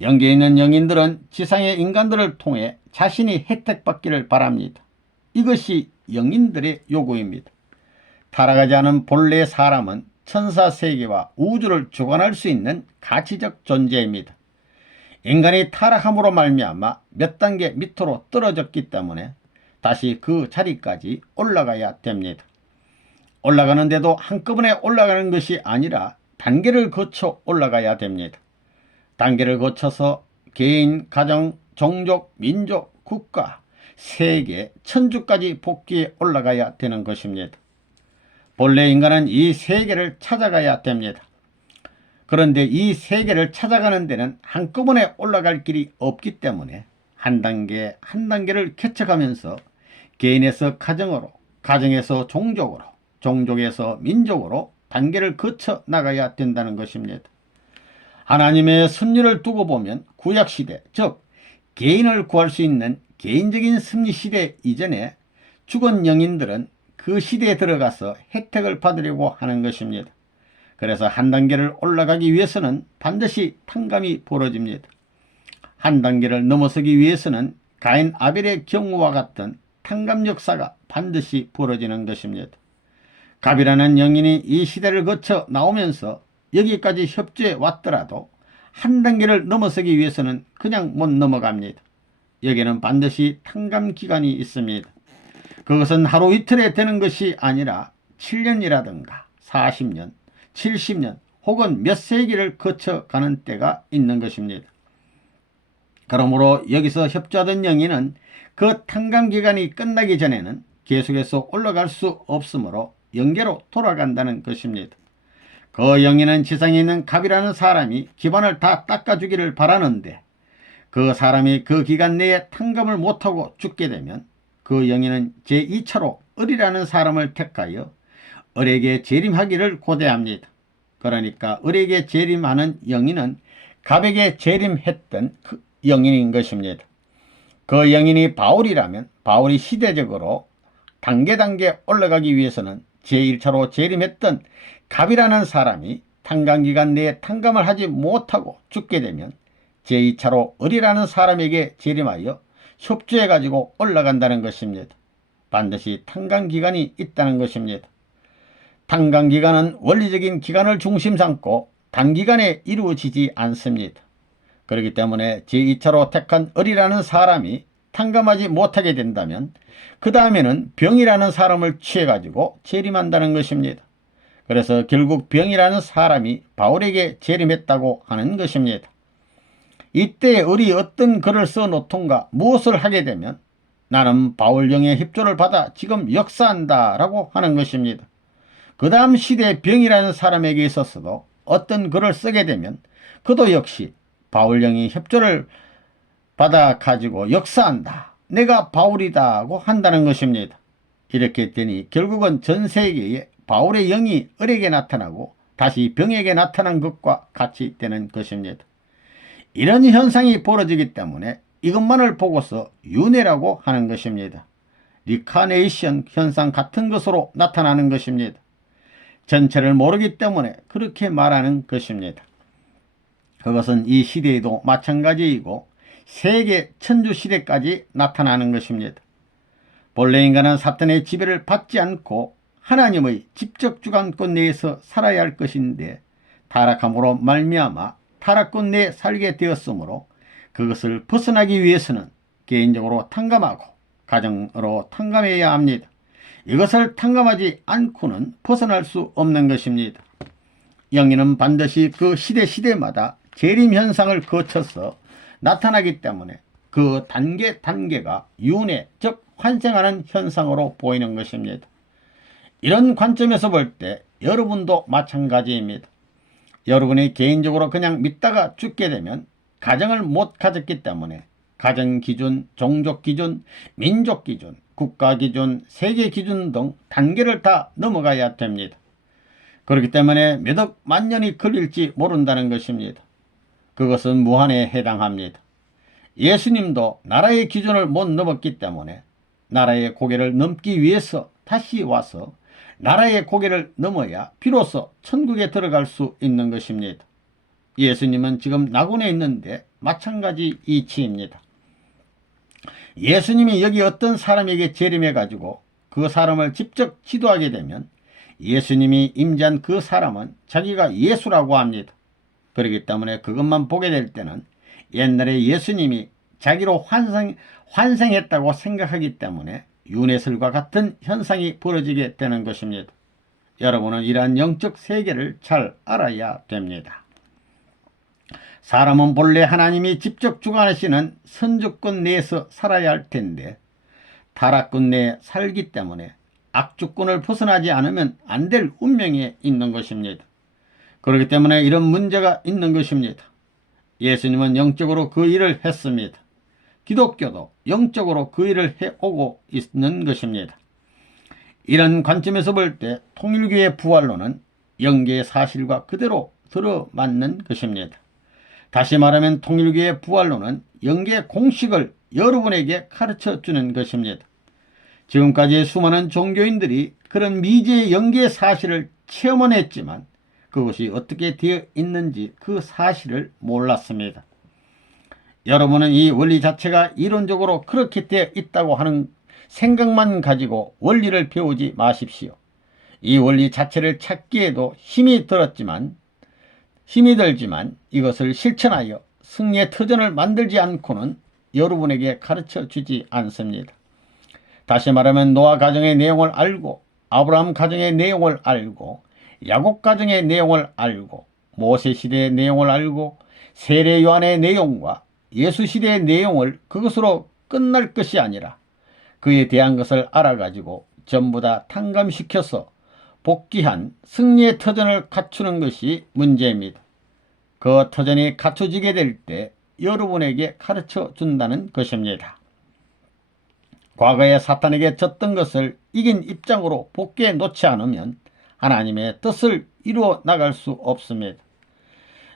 영계에 있는 영인들은 지상의 인간들을 통해 자신이 혜택받기를 바랍니다. 이것이 영인들의 요구입니다. 타락하지 않은 본래 사람은 천사세계와 우주를 주관할 수 있는 가치적 존재입니다. 인간이 타락함으로 말미암아 몇 단계 밑으로 떨어졌기 때문에 다시 그 자리까지 올라가야 됩니다. 올라가는데도 한꺼번에 올라가는 것이 아니라 단계를 거쳐 올라가야 됩니다. 단계를 거쳐서 개인, 가정, 종족, 민족, 국가, 세계, 천주까지 복귀에 올라가야 되는 것입니다. 본래 인간은 이 세계를 찾아가야 됩니다. 그런데 이 세계를 찾아가는 데는 한꺼번에 올라갈 길이 없기 때문에 한 단계 한 단계를 개척하면서 개인에서 가정으로, 가정에서 종족으로, 종족에서 민족으로 단계를 거쳐 나가야 된다는 것입니다. 하나님의 섭리를 두고 보면 구약시대, 즉 개인을 구할 수 있는 개인적인 섭리시대 이전에 죽은 영인들은 그 시대에 들어가서 혜택을 받으려고 하는 것입니다. 그래서 한 단계를 올라가기 위해서는 반드시 탕감이 벌어집니다. 한 단계를 넘어서기 위해서는 가인 아벨의 경우와 같은 탕감 역사가 반드시 벌어지는 것입니다. 갑이라는 영인이 이 시대를 거쳐 나오면서 여기까지 협조해 왔더라도 한 단계를 넘어서기 위해서는 그냥 못 넘어갑니다. 여기는 반드시 탕감 기간이 있습니다. 그것은 하루 이틀에 되는 것이 아니라 7년이라든가 40년, 70년 혹은 몇 세기를 거쳐가는 때가 있는 것입니다. 그러므로 여기서 협조하던 영인은 그 탕감기간이 끝나기 전에는 계속해서 올라갈 수 없으므로 영계로 돌아간다는 것입니다. 그 영인은 지상에 있는 갑이라는 사람이 기반을 다 닦아주기를 바라는데 그 사람이 그 기간 내에 탕감을 못하고 죽게 되면 그 영인은 제2차로 을이라는 사람을 택하여 을에게 재림하기를 고대합니다. 그러니까 을에게 재림하는 영인은 갑에게 재림했던 그 영인인 것입니다. 그 영인이 바울이라면 바울이 시대적으로 단계 올라가기 위해서는 제1차로 재림했던 갑이라는 사람이 탕감기간 내에 탕감을 하지 못하고 죽게 되면 제2차로 을이라는 사람에게 재림하여 협조해가지고 올라간다는 것입니다. 반드시 탕감기간이 있다는 것입니다. 탕감기간은 원리적인 기간을 중심 삼고 단기간에 이루어지지 않습니다. 그렇기 때문에 제2차로 택한 을이라는 사람이 탕감하지 못하게 된다면 그 다음에는 병이라는 사람을 취해가지고 재림한다는 것입니다. 그래서 결국 병이라는 사람이 바울에게 재림했다고 하는 것입니다. 이때 을이 어떤 글을 써놓던가 무엇을 하게 되면 나는 바울령의 협조를 받아 지금 역사한다 라고 하는 것입니다. 그 다음 시대에 병이라는 사람에게 있어서도 어떤 글을 쓰게 되면 그도 역시 바울령이 협조를 받아 가지고 역사한다. 내가 바울이다고 한다는 것입니다. 이렇게 되니 결국은 전 세계에 바울의 영이 을에게 나타나고 다시 병에게 나타난 것과 같이 되는 것입니다. 이런 현상이 벌어지기 때문에 이것만을 보고서 윤회라고 하는 것입니다. 리카네이션 현상 같은 것으로 나타나는 것입니다. 전체를 모르기 때문에 그렇게 말하는 것입니다. 그것은 이 시대에도 마찬가지이고 세계 천주시대까지 나타나는 것입니다. 본래 인간은 사탄의 지배를 받지 않고 하나님의 직접 주관권 내에서 살아야 할 것인데 타락함으로 말미암아 타락꾼 내에 살게 되었으므로 그것을 벗어나기 위해서는 개인적으로 탕감하고 가정으로 탕감해야 합니다. 이것을 탕감하지 않고는 벗어날 수 없는 것입니다. 영이는 반드시 그 시대마다 재림 현상을 거쳐서 나타나기 때문에 그 단계가 윤회, 즉 환생하는 현상으로 보이는 것입니다. 이런 관점에서 볼 때 여러분도 마찬가지입니다. 여러분이 개인적으로 그냥 믿다가 죽게 되면 가정을 못 가졌기 때문에 가정 기준, 종족 기준, 민족 기준, 국가 기준, 세계 기준 등 단계를 다 넘어가야 됩니다. 그렇기 때문에 몇 억 만년이 걸릴지 모른다는 것입니다. 그것은 무한에 해당합니다. 예수님도 나라의 기준을 못 넘었기 때문에 나라의 고개를 넘기 위해서 다시 와서 나라의 고개를 넘어야 비로소 천국에 들어갈 수 있는 것입니다. 예수님은 지금 낙원에 있는데 마찬가지 이치입니다. 예수님이 여기 어떤 사람에게 재림해 가지고 그 사람을 직접 지도하게 되면 예수님이 임재한 그 사람은 자기가 예수라고 합니다. 그렇기 때문에 그것만 보게 될 때는 옛날에 예수님이 자기로 환생했다고 생각하기 때문에 윤회설과 같은 현상이 벌어지게 되는 것입니다. 여러분은 이러한 영적 세계를 잘 알아야 됩니다. 사람은 본래 하나님이 직접 주관하시는 선주권 내에서 살아야 할 텐데 타락권 내에 살기 때문에 악주권을 벗어나지 않으면 안 될 운명에 있는 것입니다. 그렇기 때문에 이런 문제가 있는 것입니다. 예수님은 영적으로 그 일을 했습니다. 기독교도 영적으로 그 일을 해오고 있는 것입니다. 이런 관점에서 볼 때 통일교의 부활론은 영계의 사실과 그대로 들어맞는 것입니다. 다시 말하면 통일교의 부활론은 영계의 공식을 여러분에게 가르쳐주는 것입니다. 지금까지 수많은 종교인들이 그런 미지의 영계의 사실을 체험은 했지만 그것이 어떻게 되어 있는지 그 사실을 몰랐습니다. 여러분은 이 원리 자체가 이론적으로 그렇게 되어 있다고 하는 생각만 가지고 원리를 배우지 마십시오. 이 원리 자체를 찾기에도 힘이 들지만 이것을 실천하여 승리의 터전을 만들지 않고는 여러분에게 가르쳐 주지 않습니다. 다시 말하면 노아 가정의 내용을 알고 아브라함 가정의 내용을 알고 야곱 가정의 내용을 알고 모세 시대의 내용을 알고 세례 요한의 내용과 예수 시대의 내용을 그것으로 끝날 것이 아니라 그에 대한 것을 알아가지고 전부 다 탕감시켜서 복귀한 승리의 터전을 갖추는 것이 문제입니다. 그 터전이 갖춰지게 될 때 여러분에게 가르쳐 준다는 것입니다. 과거에 사탄에게 졌던 것을 이긴 입장으로 복귀해 놓지 않으면 하나님의 뜻을 이루어 나갈 수 없습니다.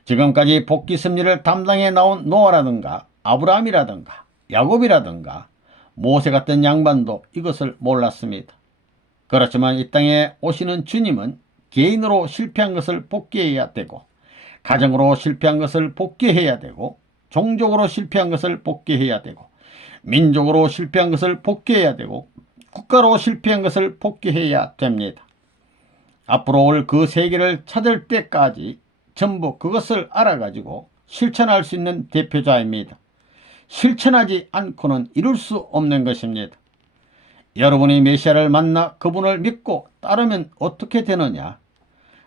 지금까지 복귀 섭리를 담당해 나온 노아라든가 아브라함이라든가 야곱이라든가 모세 같은 양반도 이것을 몰랐습니다. 그렇지만 이 땅에 오시는 주님은 개인으로 실패한 것을 복귀해야 되고 가정으로 실패한 것을 복귀해야 되고 종족으로 실패한 것을 복귀해야 되고 민족으로 실패한 것을 복귀해야 되고 국가로 실패한 것을 복귀해야 됩니다. 앞으로 올 그 세계를 찾을 때까지 전부 그것을 알아가지고 실천할 수 있는 대표자입니다. 실천하지 않고는 이룰 수 없는 것입니다. 여러분이 메시아를 만나 그분을 믿고 따르면 어떻게 되느냐?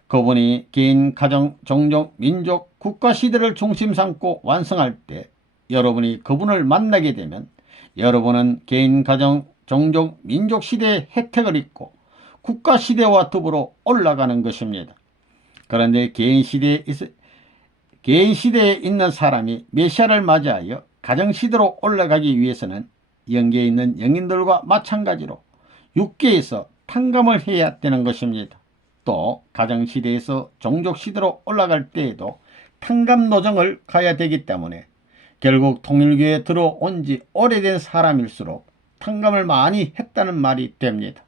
그분이 개인, 가정, 종족, 민족, 국가 시대를 중심 삼고 완성할 때 여러분이 그분을 만나게 되면 여러분은 개인, 가정, 종족, 민족 시대의 혜택을 입고 국가 시대와 더불어 올라가는 것입니다. 그런데 개인 시대에 있는 사람이 메시아를 맞이하여 가정 시대로 올라가기 위해서는 영계에 있는 영인들과 마찬가지로 육계에서 탕감을 해야 되는 것입니다. 또 가정 시대에서 종족 시대로 올라갈 때에도 탕감 노정을 가야 되기 때문에 결국 통일교에 들어온 지 오래된 사람일수록 탕감을 많이 했다는 말이 됩니다.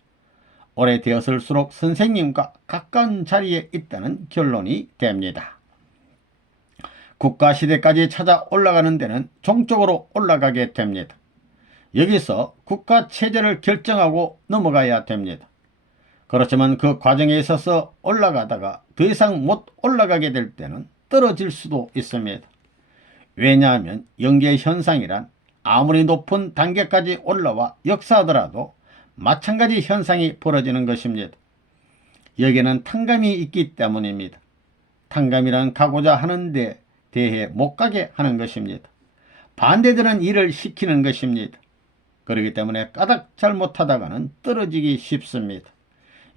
오래되었을수록 선생님과 가까운 자리에 있다는 결론이 됩니다. 국가시대까지 찾아 올라가는 데는 종적으로 올라가게 됩니다. 여기서 국가체제를 결정하고 넘어가야 됩니다. 그렇지만 그 과정에 있어서 올라가다가 더 이상 못 올라가게 될 때는 떨어질 수도 있습니다. 왜냐하면 영계 현상이란 아무리 높은 단계까지 올라와 역사하더라도 마찬가지 현상이 벌어지는 것입니다. 여기에는 탕감이 있기 때문입니다. 탕감이란 가고자 하는 데 대해 못 가게 하는 것입니다. 반대되는 일을 시키는 것입니다. 그렇기 때문에 까닭 잘못하다가는 떨어지기 쉽습니다.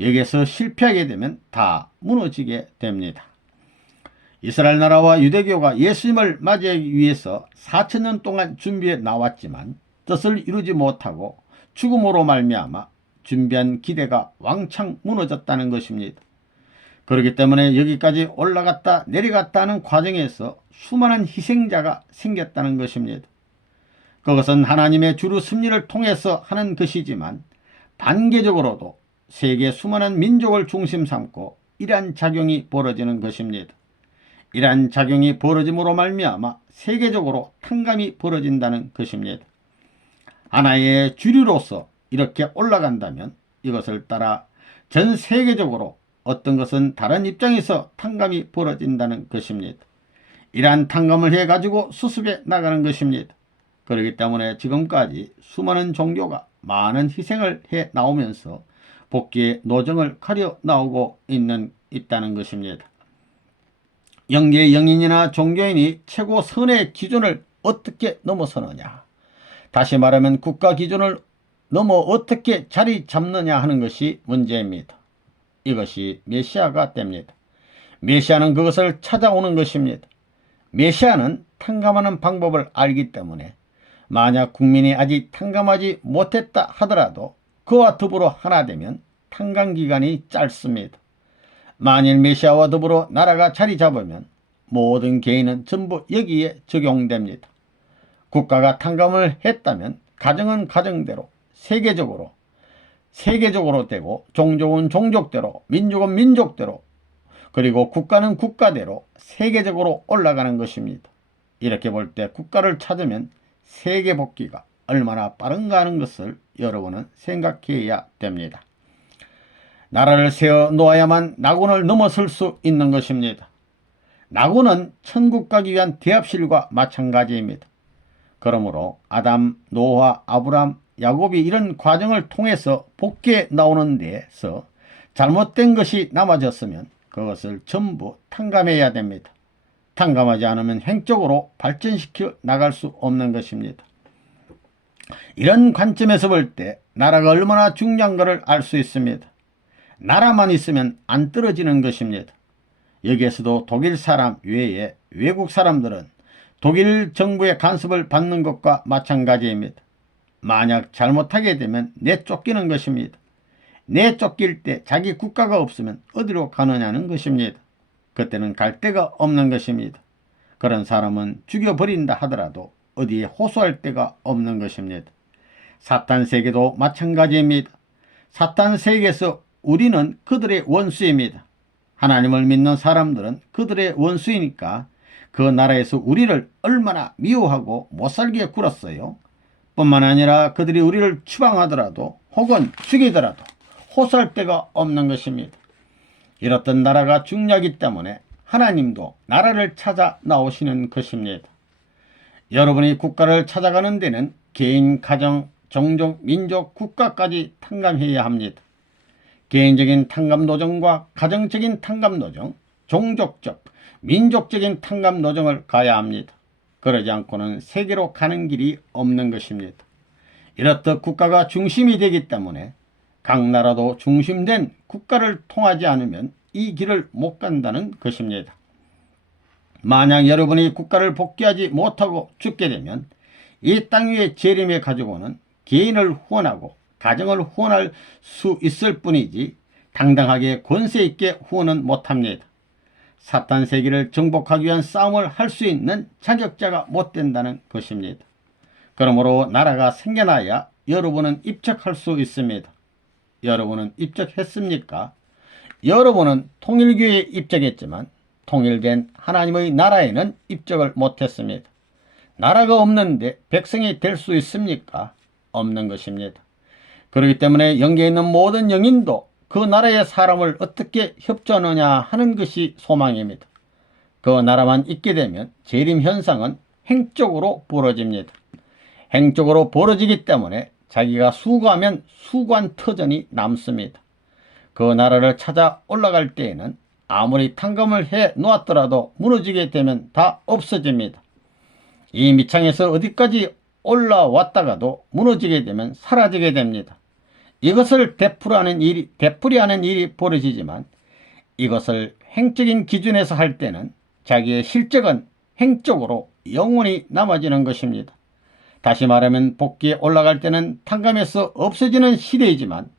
여기에서 실패하게 되면 다 무너지게 됩니다. 이스라엘 나라와 유대교가 예수님을 맞이하기 위해서 4,000년 동안 준비해 나왔지만 뜻을 이루지 못하고 죽음으로 말미암아 준비한 기대가 왕창 무너졌다는 것입니다. 그렇기 때문에 여기까지 올라갔다 내려갔다 하는 과정에서 수많은 희생자가 생겼다는 것입니다. 그것은 하나님의 주루 섭리를 통해서 하는 것이지만 단계적으로도 세계 수많은 민족을 중심 삼고 이러한 작용이 벌어지는 것입니다. 이러한 작용이 벌어짐으로 말미암아 세계적으로 탕감이 벌어진다는 것입니다. 하나의 주류로서 이렇게 올라간다면 이것을 따라 전 세계적으로 어떤 것은 다른 입장에서 탕감이 벌어진다는 것입니다. 이러한 탕감을 해가지고 수습해 나가는 것입니다. 그렇기 때문에 지금까지 수많은 종교가 많은 희생을 해 나오면서 복귀의 노정을 가려 나오고 있다는 것입니다. 영계 영인이나 종교인이 최고 선의 기준을 어떻게 넘어서느냐, 다시 말하면 국가 기준을 넘어 어떻게 자리 잡느냐 하는 것이 문제입니다. 이것이 메시아가 됩니다. 메시아는 그것을 찾아오는 것입니다. 메시아는 탕감하는 방법을 알기 때문에 만약 국민이 아직 탕감하지 못했다 하더라도 그와 더불어 하나 되면 탕감 기간이 짧습니다. 만일 메시아와 더불어 나라가 자리 잡으면 모든 개인은 전부 여기에 적용됩니다. 국가가 탕감을 했다면 가정은 가정대로 세계적으로 되고 종족은 종족대로 민족은 민족대로 그리고 국가는 국가대로 세계적으로 올라가는 것입니다. 이렇게 볼 때 국가를 찾으면 세계 복귀가 얼마나 빠른가 하는 것을 여러분은 생각해야 됩니다. 나라를 세워 놓아야만 낙원을 넘어설 수 있는 것입니다. 낙원은 천국 가기 위한 대합실과 마찬가지입니다. 그러므로 아담, 노아, 아브람, 야곱이 이런 과정을 통해서 복귀해 나오는 데서 잘못된 것이 남아졌으면 그것을 전부 탕감해야 됩니다. 탕감하지 않으면 행적으로 발전시켜 나갈 수 없는 것입니다. 이런 관점에서 볼 때 나라가 얼마나 중요한가를 알 수 있습니다. 나라만 있으면 안 떨어지는 것입니다. 여기에서도 독일 사람 외에 외국 사람들은 독일 정부의 간섭을 받는 것과 마찬가지입니다. 만약 잘못하게 되면 내쫓기는 것입니다. 내쫓길 때 자기 국가가 없으면 어디로 가느냐는 것입니다. 그때는 갈 데가 없는 것입니다. 그런 사람은 죽여버린다 하더라도 어디에 호소할 데가 없는 것입니다. 사탄 세계도 마찬가지입니다. 사탄 세계에서 우리는 그들의 원수입니다. 하나님을 믿는 사람들은 그들의 원수이니까 그 나라에서 우리를 얼마나 미워하고 못살게 굴었어요. 뿐만 아니라 그들이 우리를 추방하더라도 혹은 죽이더라도 호소할 데가 없는 것입니다. 이렇던 나라가 중요하기 때문에 하나님도 나라를 찾아 나오시는 것입니다. 여러분이 국가를 찾아가는 데는 개인, 가정, 종족, 민족, 국가까지 탕감해야 합니다. 개인적인 탕감 노정과 가정적인 탕감 노정, 종족적, 민족적인 탕감 노정을 가야 합니다. 그러지 않고는 세계로 가는 길이 없는 것입니다. 이렇듯 국가가 중심이 되기 때문에 각 나라도 중심된 국가를 통하지 않으면 이 길을 못 간다는 것입니다. 만약 여러분이 국가를 복귀하지 못하고 죽게 되면 이 땅 위에 재림해 가지고는 개인을 후원하고 가정을 후원할 수 있을 뿐이지 당당하게 권세 있게 후원은 못합니다. 사탄 세계를 정복하기 위한 싸움을 할 수 있는 자격자가 못 된다는 것입니다. 그러므로 나라가 생겨나야 여러분은 입적할 수 있습니다. 여러분은 입적했습니까? 여러분은 통일교회에 입적했지만 통일된 하나님의 나라에는 입적을 못했습니다. 나라가 없는데 백성이 될 수 있습니까? 없는 것입니다. 그렇기 때문에 영계에 있는 모든 영인도 그 나라의 사람을 어떻게 협조하느냐 하는 것이 소망입니다. 그 나라만 있게 되면 재림 현상은 행적으로 벌어집니다. 행적으로 벌어지기 때문에 자기가 수고하면 수관터전이 남습니다. 그 나라를 찾아 올라갈 때에는 아무리 탕감을 해 놓았더라도 무너지게 되면 다 없어집니다. 이 밑창에서 어디까지 올라왔다가도 무너지게 되면 사라지게 됩니다. 이것을 되풀이하는 일이 벌어지지만 이것을 행적인 기준에서 할 때는 자기의 실적은 행적으로 영원히 남아지는 것입니다. 다시 말하면 복귀에 올라갈 때는 탕감에서 없어지는 시대이지만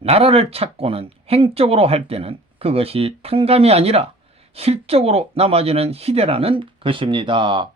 나라를 찾고는 행적으로 할 때는 그것이 탕감이 아니라 실적으로 남아지는 시대라는 것입니다.